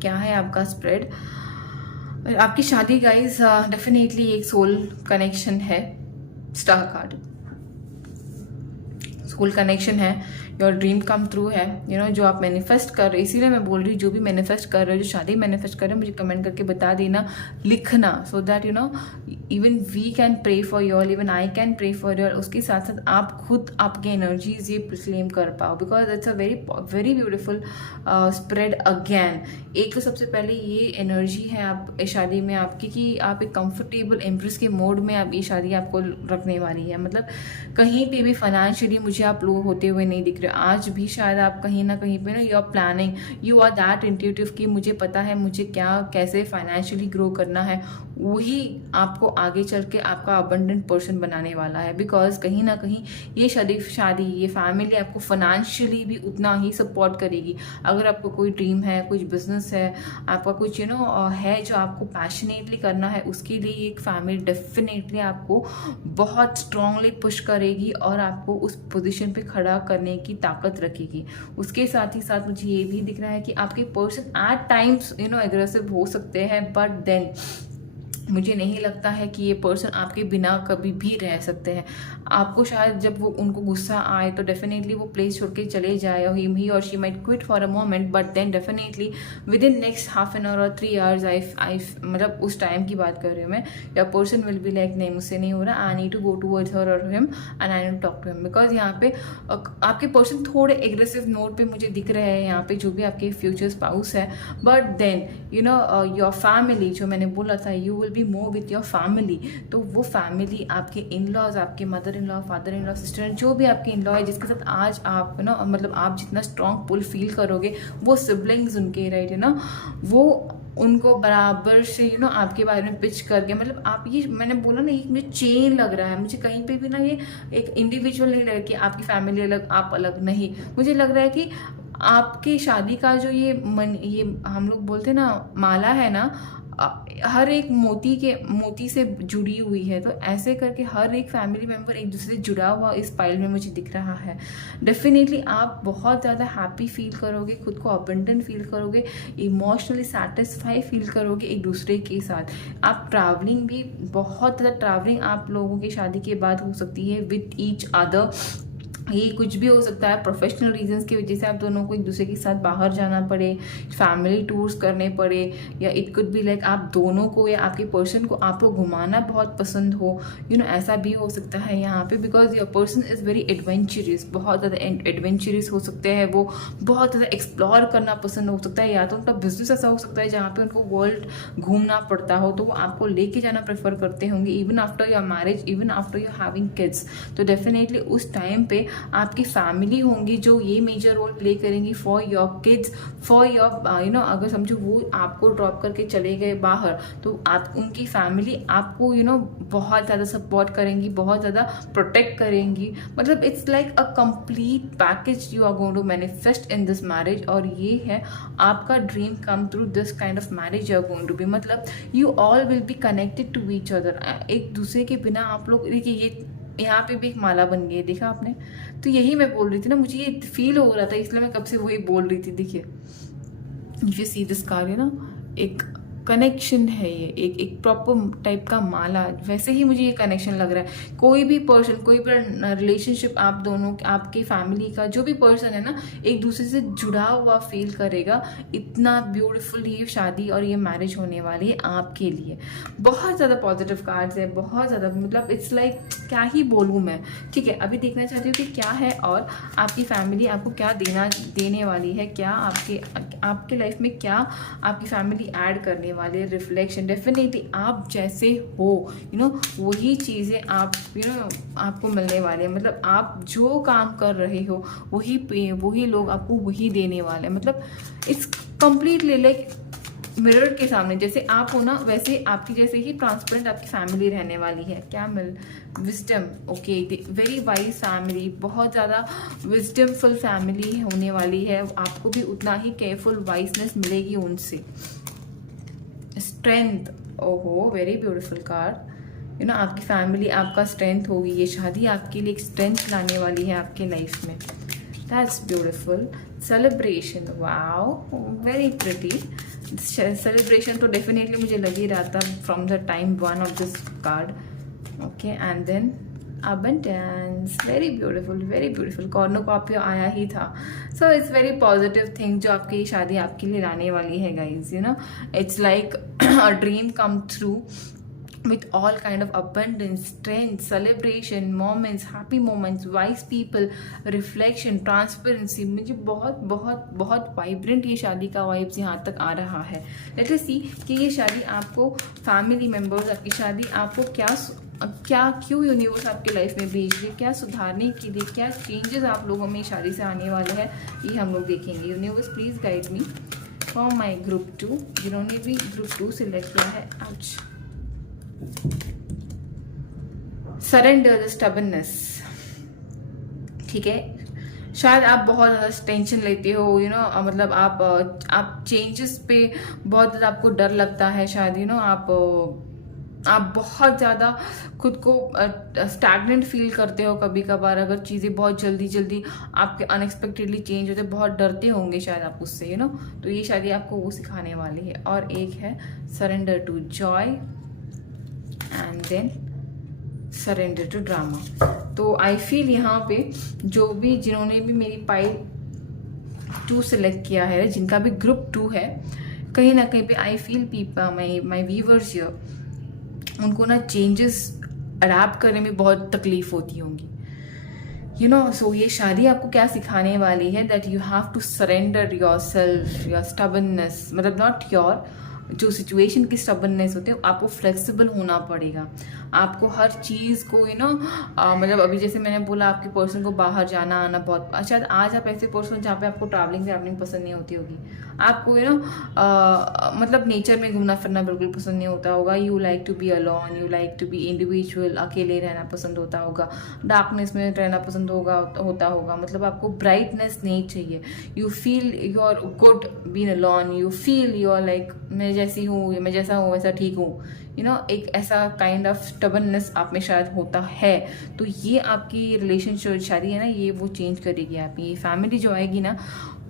क्या है आपका स्प्रेड। आपकी शादी गाइज डेफिनेटली एक सोल कनेक्शन है। स्टार कार्ड सोल कनेक्शन है, योर ड्रीम कम ट्रू है। जो आप मैनिफेस्ट कर रहे, इसीलिए मैं बोल रही हूँ जो भी मैनिफेस्ट कर रहे हो, जो शादी मैनिफेस्ट कर रहे हो, मुझे कमेंट करके बता देना, लिखना, so that even we can pray for you all, even I can pray for you all. उसके साथ साथ आप खुद आपकी एनर्जीज ये क्लेम कर पाओ, because it's a very very beautiful spread again. एक तो सबसे पहले ये एनर्जी है आप शादी में आपकी कि आप एक कंफर्टेबल एम्प्रेस के मोड में आप ये शादी आपको रखने वाली है। मतलब कहीं पे भी फाइनेंशियली मुझे आप लो होते हुए नहीं दिख रहे। आज भी शायद आप कहीं ना कहीं पे you are planning, you are that intuitive कि मुझे पता है मुझे क्या कैसे फाइनेंशियली ग्रो करना है। वही आपको आगे चल के आपका अबंडेंट पर्सन बनाने वाला है। बिकॉज कहीं ना कहीं ये शादी ये फैमिली आपको फाइनेंशियली भी उतना ही सपोर्ट करेगी। अगर आपको कोई ड्रीम है, कुछ बिजनेस है, आपका कुछ है जो आपको पैशनेटली करना है, उसके लिए एक फैमिली डेफिनेटली आपको बहुत स्ट्रांगली पुश करेगी और आपको उस पोजीशन पे खड़ा करने की ताकत रखेगी। उसके साथ ही साथ मुझे ये भी दिख रहा है कि आपके पर्सन एट टाइम्स एग्रेसिव हो सकते हैं, बट देन मुझे नहीं लगता है कि ये पर्सन आपके बिना कभी भी रह सकते हैं। आपको शायद जब वो उनको गुस्सा आए तो डेफिनेटली वो प्लेस छोड़ के चले जाए, और ही और she might quit for a moment, but then definitely within next half an hour और 3 आवर्स आई मतलब उस टाइम की बात कर रही हूँ मैं, या पर्सन विल बी लाइक नहीं मुझसे नहीं हो रहा, I need to go towards her और him and I need to talk to him. Because यहाँ पे आपके पर्सन थोड़े एग्रेसिव नोट पे मुझे दिख रहे हैं यहाँ पे, जो भी आपके फ्यूचर स्पाउस है। बट देन योर फैमिली, जो मैंने बोला था, you will be more with your family. तो वो फैमिली आपके इन लॉज, आपके mother in law, father in law, sister, जो भी आपके इन लॉ है जिसके साथ आज आप मतलब आप जितना स्ट्रॉन्ग पुल फील करोगे, वो सिबलिंग्स उनके राइट वो उनको बराबर से आपके बारे में पिच करके, मतलब आप ये मैंने बोला ना, एक मुझे चेन लग रहा है। मुझे कहीं पे भी ये एक इंडिविजुअल नहीं लग रहा कि आपकी फैमिली अलग आप अलग, नहीं, मुझे लग रहा है कि आपकी शादी का जो ये हम लोग बोलते हैं ना माला है ना, हर एक मोती से जुड़ी हुई है। तो ऐसे करके हर एक फैमिली मेंबर एक दूसरे से जुड़ा हुआ इस पाइल में मुझे दिख रहा है। डेफिनेटली आप बहुत ज़्यादा हैप्पी फील करोगे, खुद को अबंडेंट फील करोगे, इमोशनली सेटिस्फाई फील करोगे एक दूसरे के साथ। आप ट्रैवलिंग भी बहुत ज़्यादा ट्रैवलिंग आप लोगों की शादी के बाद हो सकती है विद ईच अदर। ये कुछ भी हो सकता है, प्रोफेशनल रीजंस की वजह से आप दोनों को एक दूसरे के साथ बाहर जाना पड़े, फैमिली टूर्स करने पड़े, या इट कुड बी लाइक आप दोनों को या आपके पर्सन को आपको घुमाना बहुत पसंद हो, ऐसा भी हो सकता है यहाँ पे। Because your person is very adventurous, बहुत ज़्यादा एडवेंचरस हो सकते हैं, वो बहुत ज़्यादा एक्सप्लोर करना पसंद हो सकता है। या तो उनका बिजनेस ऐसा हो सकता है जहाँ पे उनको वर्ल्ड घूमना पड़ता हो, तो वो आपको लेके जाना प्रेफर करते होंगे, even after your marriage, even after your having kids. तो डेफिनेटली उस टाइम पे आपकी फैमिली होंगी जो ये मेजर रोल प्ले करेंगी for your kids, for your अगर समझो वो आपको ड्रॉप करके चले गए बाहर, तो आप उनकी फैमिली आपको बहुत ज़्यादा सपोर्ट करेंगी, बहुत ज़्यादा प्रोटेक्ट करेंगी। मतलब it's like a complete package you are going to manifest in this marriage, और ये है आपका dream come through this kind of marriage you are going to be. मतलब you all will be connected to each other. एक दूसरे के बिना आप लोग, देखिए ये यहाँ पे भी एक माला बन गई है, देखा आपने? तो यही मैं बोल रही थी ना, मुझे ये फील हो रहा था, इसलिए मैं कब से वही बोल रही थी। देखिए if you see this card एक कनेक्शन है, ये एक प्रॉपर टाइप का माला, वैसे ही मुझे ये कनेक्शन लग रहा है। कोई भी पर्सन, कोई भी रिलेशनशिप आप दोनों, आपकी फैमिली का जो भी पर्सन है ना, एक दूसरे से जुड़ा हुआ फील करेगा। इतना ब्यूटीफुल ये शादी और ये मैरिज होने वाली है आपके लिए। बहुत ज़्यादा पॉजिटिव कार्ड्स है, बहुत ज़्यादा, मतलब इट्स लाइक क्या ही बोलूँ मैं। ठीक है, अभी देखना चाहती हूँ कि क्या है और आपकी फैमिली आपको क्या देने वाली है, क्या आपके लाइफ में क्या आपकी फैमिली ऐड करने वाले। रिफ्लेक्शन, डेफिनेटली आप जैसे हो वही चीज़ें आप आपको मिलने वाले हैं। मतलब आप जो काम कर रहे हो वही लोग आपको वही देने वाले हैं। मतलब इट्स कम्प्लीटली लाइक मिरर के सामने जैसे आप हो ना, वैसे आपकी जैसे ही ट्रांसपेरेंट आपकी फैमिली रहने वाली है। क्या wisdom, okay, very wise family, बहुत ज़्यादा विजडमफुल फैमिली होने वाली है। आपको भी उतना ही केयरफुल वाइजनेस मिलेगी उनसे। स्ट्रेंथ, ओहो वेरी ब्यूटीफुल कार्ड। आपकी फैमिली आपका स्ट्रेंथ होगी। ये शादी आपके लिए एक स्ट्रेंथ लाने वाली है आपके लाइफ में। That's beautiful. Celebration, wow very pretty. Celebration तो डेफिनेटली मुझे लग ही रहा था from the time one of this card. Okay, and then abundance, very beautiful। Corner copy आया ही था। So it's very positive thing जो आपकी शादी आपके लिए लाने वाली है guys. It's like a dream come through with all kind of abundance, strength, celebration, moments, happy moments, wise people, reflection, transparency। मुझे बहुत बहुत बहुत वाइब्रेंट ये शादी का वाइब्स यहाँ तक आ रहा है। लेट अस सी कि ये शादी आपको, फैमिली मेम्बर्स, आपकी शादी आपको क्यों यूनिवर्स आपके लाइफ में भेज रही है, क्या सुधारने के लिए, क्या चेंजेस आप लोगों में शादी से आने वाले हैं, ये हम लोग देखेंगे। Universe please guide me for my group 2, जिन्होंने भी ग्रुप 2 सिलेक्ट किया है। आज सरेंडर द स्टबर्ननेस। ठीक है, शायद आप बहुत ज़्यादा टेंशन लेते हो, मतलब आप चेंजेस पे बहुत ज़्यादा आपको डर लगता है। शायद आप बहुत ज़्यादा खुद को स्टैग्नेंट फील करते हो कभी कभार। अगर चीज़ें बहुत जल्दी आपके अनएक्सपेक्टेडली चेंज होते, बहुत डरते होंगे शायद आप उससे, तो ये शायद आपको वो सिखाने वाली है। और एक है surrender to joy and then surrender to drama. तो आई फील यहाँ पे जिन्होंने भी मेरी पाइल 2 सिलेक्ट किया है, जिनका भी ग्रुप 2 है, कहीं ना कहीं पे I feel my viewers here, उनको ना चेंजेस अडैप्ट करने में बहुत तकलीफ होती होंगी। सो ये शादी आपको क्या सिखाने वाली है, that you have to surrender your self, your stubbornness. मतलब नॉट योर जो सिचुएशन की स्टबर्ननेस होती है, आपको फ्लेक्सिबल होना पड़ेगा। आपको हर चीज़ को मतलब अभी जैसे मैंने बोला, आपके पर्सन को बाहर जाना आना बहुत, शायद आज आप ऐसे पर्सन जहाँ पे आपको ट्रैवलिंग पसंद नहीं होती होगी, आपको मतलब नेचर में घूमना फिरना बिल्कुल पसंद नहीं होता होगा। You like to be alone, you like to be individual, अकेले रहना पसंद होता होगा, डार्कनेस में रहना पसंद होता होगा। मतलब आपको ब्राइटनेस नहीं चाहिए। You feel you are good being alone, you feel you are like मैं जैसी हूँ, मैं जैसा हूँ वैसा ठीक हूँ। एक ऐसा काइंड ऑफ स्टबर्ननेस आप में शायद होता है। तो ये आपकी रिलेशनशिप शादी है ना, ये वो चेंज करेगी। आपकी ये फैमिली जो आएगी ना,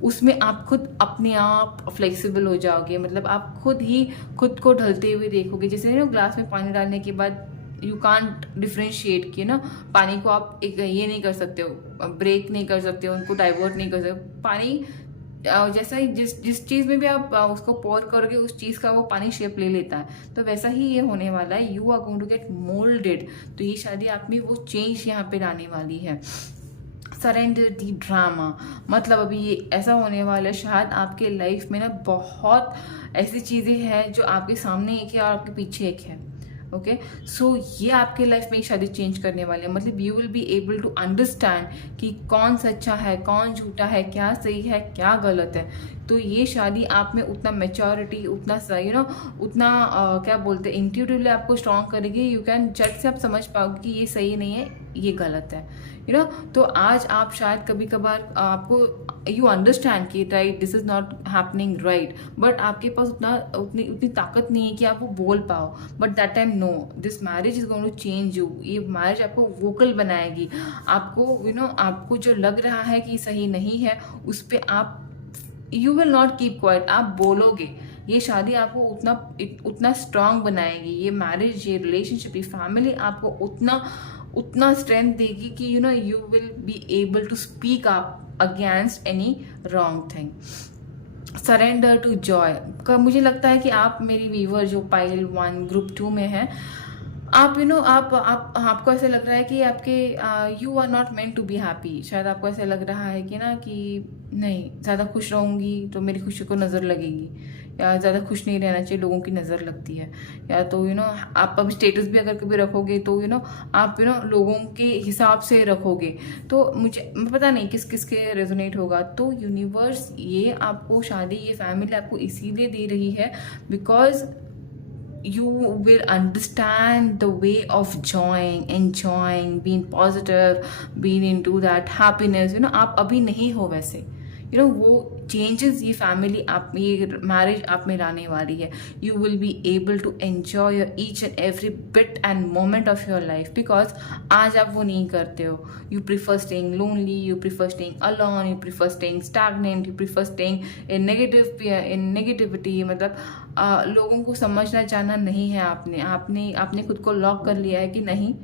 उसमें आप खुद अपने आप फ्लेक्सिबल हो जाओगे। मतलब आप खुद को ढलते हुए देखोगे। जैसे ग्लास में पानी डालने के बाद यू कांट डिफ्रेंशिएट कि पानी को आप ये नहीं कर सकते हो, ब्रेक नहीं कर सकते हो, उनको डाइवर्ट नहीं कर सकते। पानी जैसा ही जिस चीज़ में भी आप उसको पोर करोगे, उस चीज़ का वो पानी शेप ले लेता है। तो वैसा ही ये होने वाला है। You are going to get moulded. तो ये शादी आप में वो चेंज यहाँ पे लाने वाली है। सरेंडर दी ड्रामा, मतलब अभी ये ऐसा होने वाला है, शायद आपके लाइफ में ना बहुत ऐसी चीज़ें हैं जो आपके सामने एक है और आपके पीछे एक है। ओके। सो ये आपके लाइफ में शादी चेंज करने वाले हैं, मतलब you will be able to understand कि कौन सच्चा है, कौन झूठा है, क्या सही है, क्या गलत है। तो ये शादी आप में उतना मैच्योरिटी, उतना उतना क्या बोलते हैं, इंट्यूटिवली आपको स्ट्रॉन्ग करेगी। यू कैन झट से आप समझ पाओगे कि ये सही नहीं है, ये गलत है, तो आज आप शायद कभी कभार आपको यू अंडरस्टैंड कि right this is not happening right, but आपके पास उतनी ताकत नहीं है कि आप वो बोल पाओ। But that time no, this marriage is going to change you. ये मैरिज आपको वोकल बनाएगी। आपको आपको जो लग रहा है कि सही नहीं है, उस पर आप you will not keep quiet, आप बोलोगे। ये शादी आपको उतना स्ट्रांग बनाएगी। ये मैरिज, ये रिलेशनशिप, ये फैमिली आपको उतना स्ट्रेंथ देगी कि you will be able to speak up against any wrong thing. Surrender to joy का मुझे लगता है कि आप मेरी व्यूअर जो पाइल 1 ग्रुप 2 में है, आप आपको ऐसे लग रहा है कि आपके you are not meant to be happy. शायद आपको ऐसे लग रहा है कि कि नहीं, ज़्यादा खुश रहूँगी तो मेरी खुशी को नज़र लगेगी, या ज़्यादा खुश नहीं रहना चाहिए, लोगों की नज़र लगती है। या तो आप अब स्टेटस भी अगर कभी रखोगे तो आप लोगों के हिसाब से रखोगे। तो मुझे पता नहीं किस किस के रेजोनेट होगा। तो यूनिवर्स ये आपको शादी, ये फैमिली आपको इसीलिए दे रही है because you will understand the way of enjoying, being positive, being into that happiness. आप अभी नहीं हो वैसे, वो चेंजेस ये फैमिली आप, ये मैरिज आप में लाने वाली है। You will be able to enjoy your each and every bit and moment of your life, because आज आप वो नहीं करते हो। You prefer staying lonely, you prefer staying alone, you prefer staying stagnant, you prefer staying in negativity. मतलब लोगों को समझना चाहना नहीं है आपने खुद को लॉक कर लिया है कि नहीं,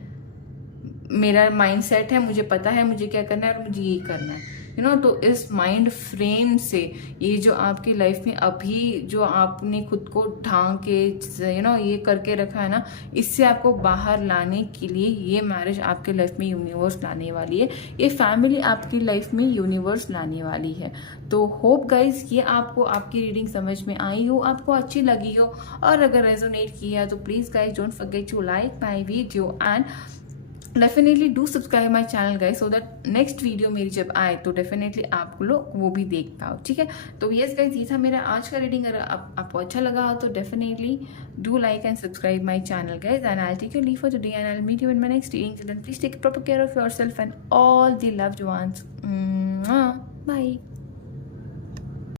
मेरा माइंड सेट है, मुझे पता है मुझे क्या करना है और मुझे यही करना है। तो इस माइंड फ्रेम से ये जो आपकी लाइफ में अभी जो आपने खुद को ढांक के ये करके रखा है ना, इससे आपको बाहर लाने के लिए ये मैरिज आपके लाइफ में यूनिवर्स लाने वाली है। ये फैमिली आपकी लाइफ में यूनिवर्स लाने वाली है। तो होप गाइज ये आपको आपकी रीडिंग समझ में आई हो, आपको अच्छी लगी हो, और अगर रेजोनेट किया तो please guys don't forget to like my video and definitely do subscribe my channel guys, so that next video मेरी जब आए तो डेफिनेटली आप लोग वो भी देख पाओ, ठीक है। तो यस गाइस, ये था मेरा आज का रीडिंग। अगर आपको अच्छा लगा हो तो definitely do like and subscribe my channel guys, and I take your leave for today and I will meet you in my next reading. Till then, please take proper care of yourself and all the loved ones. Bye.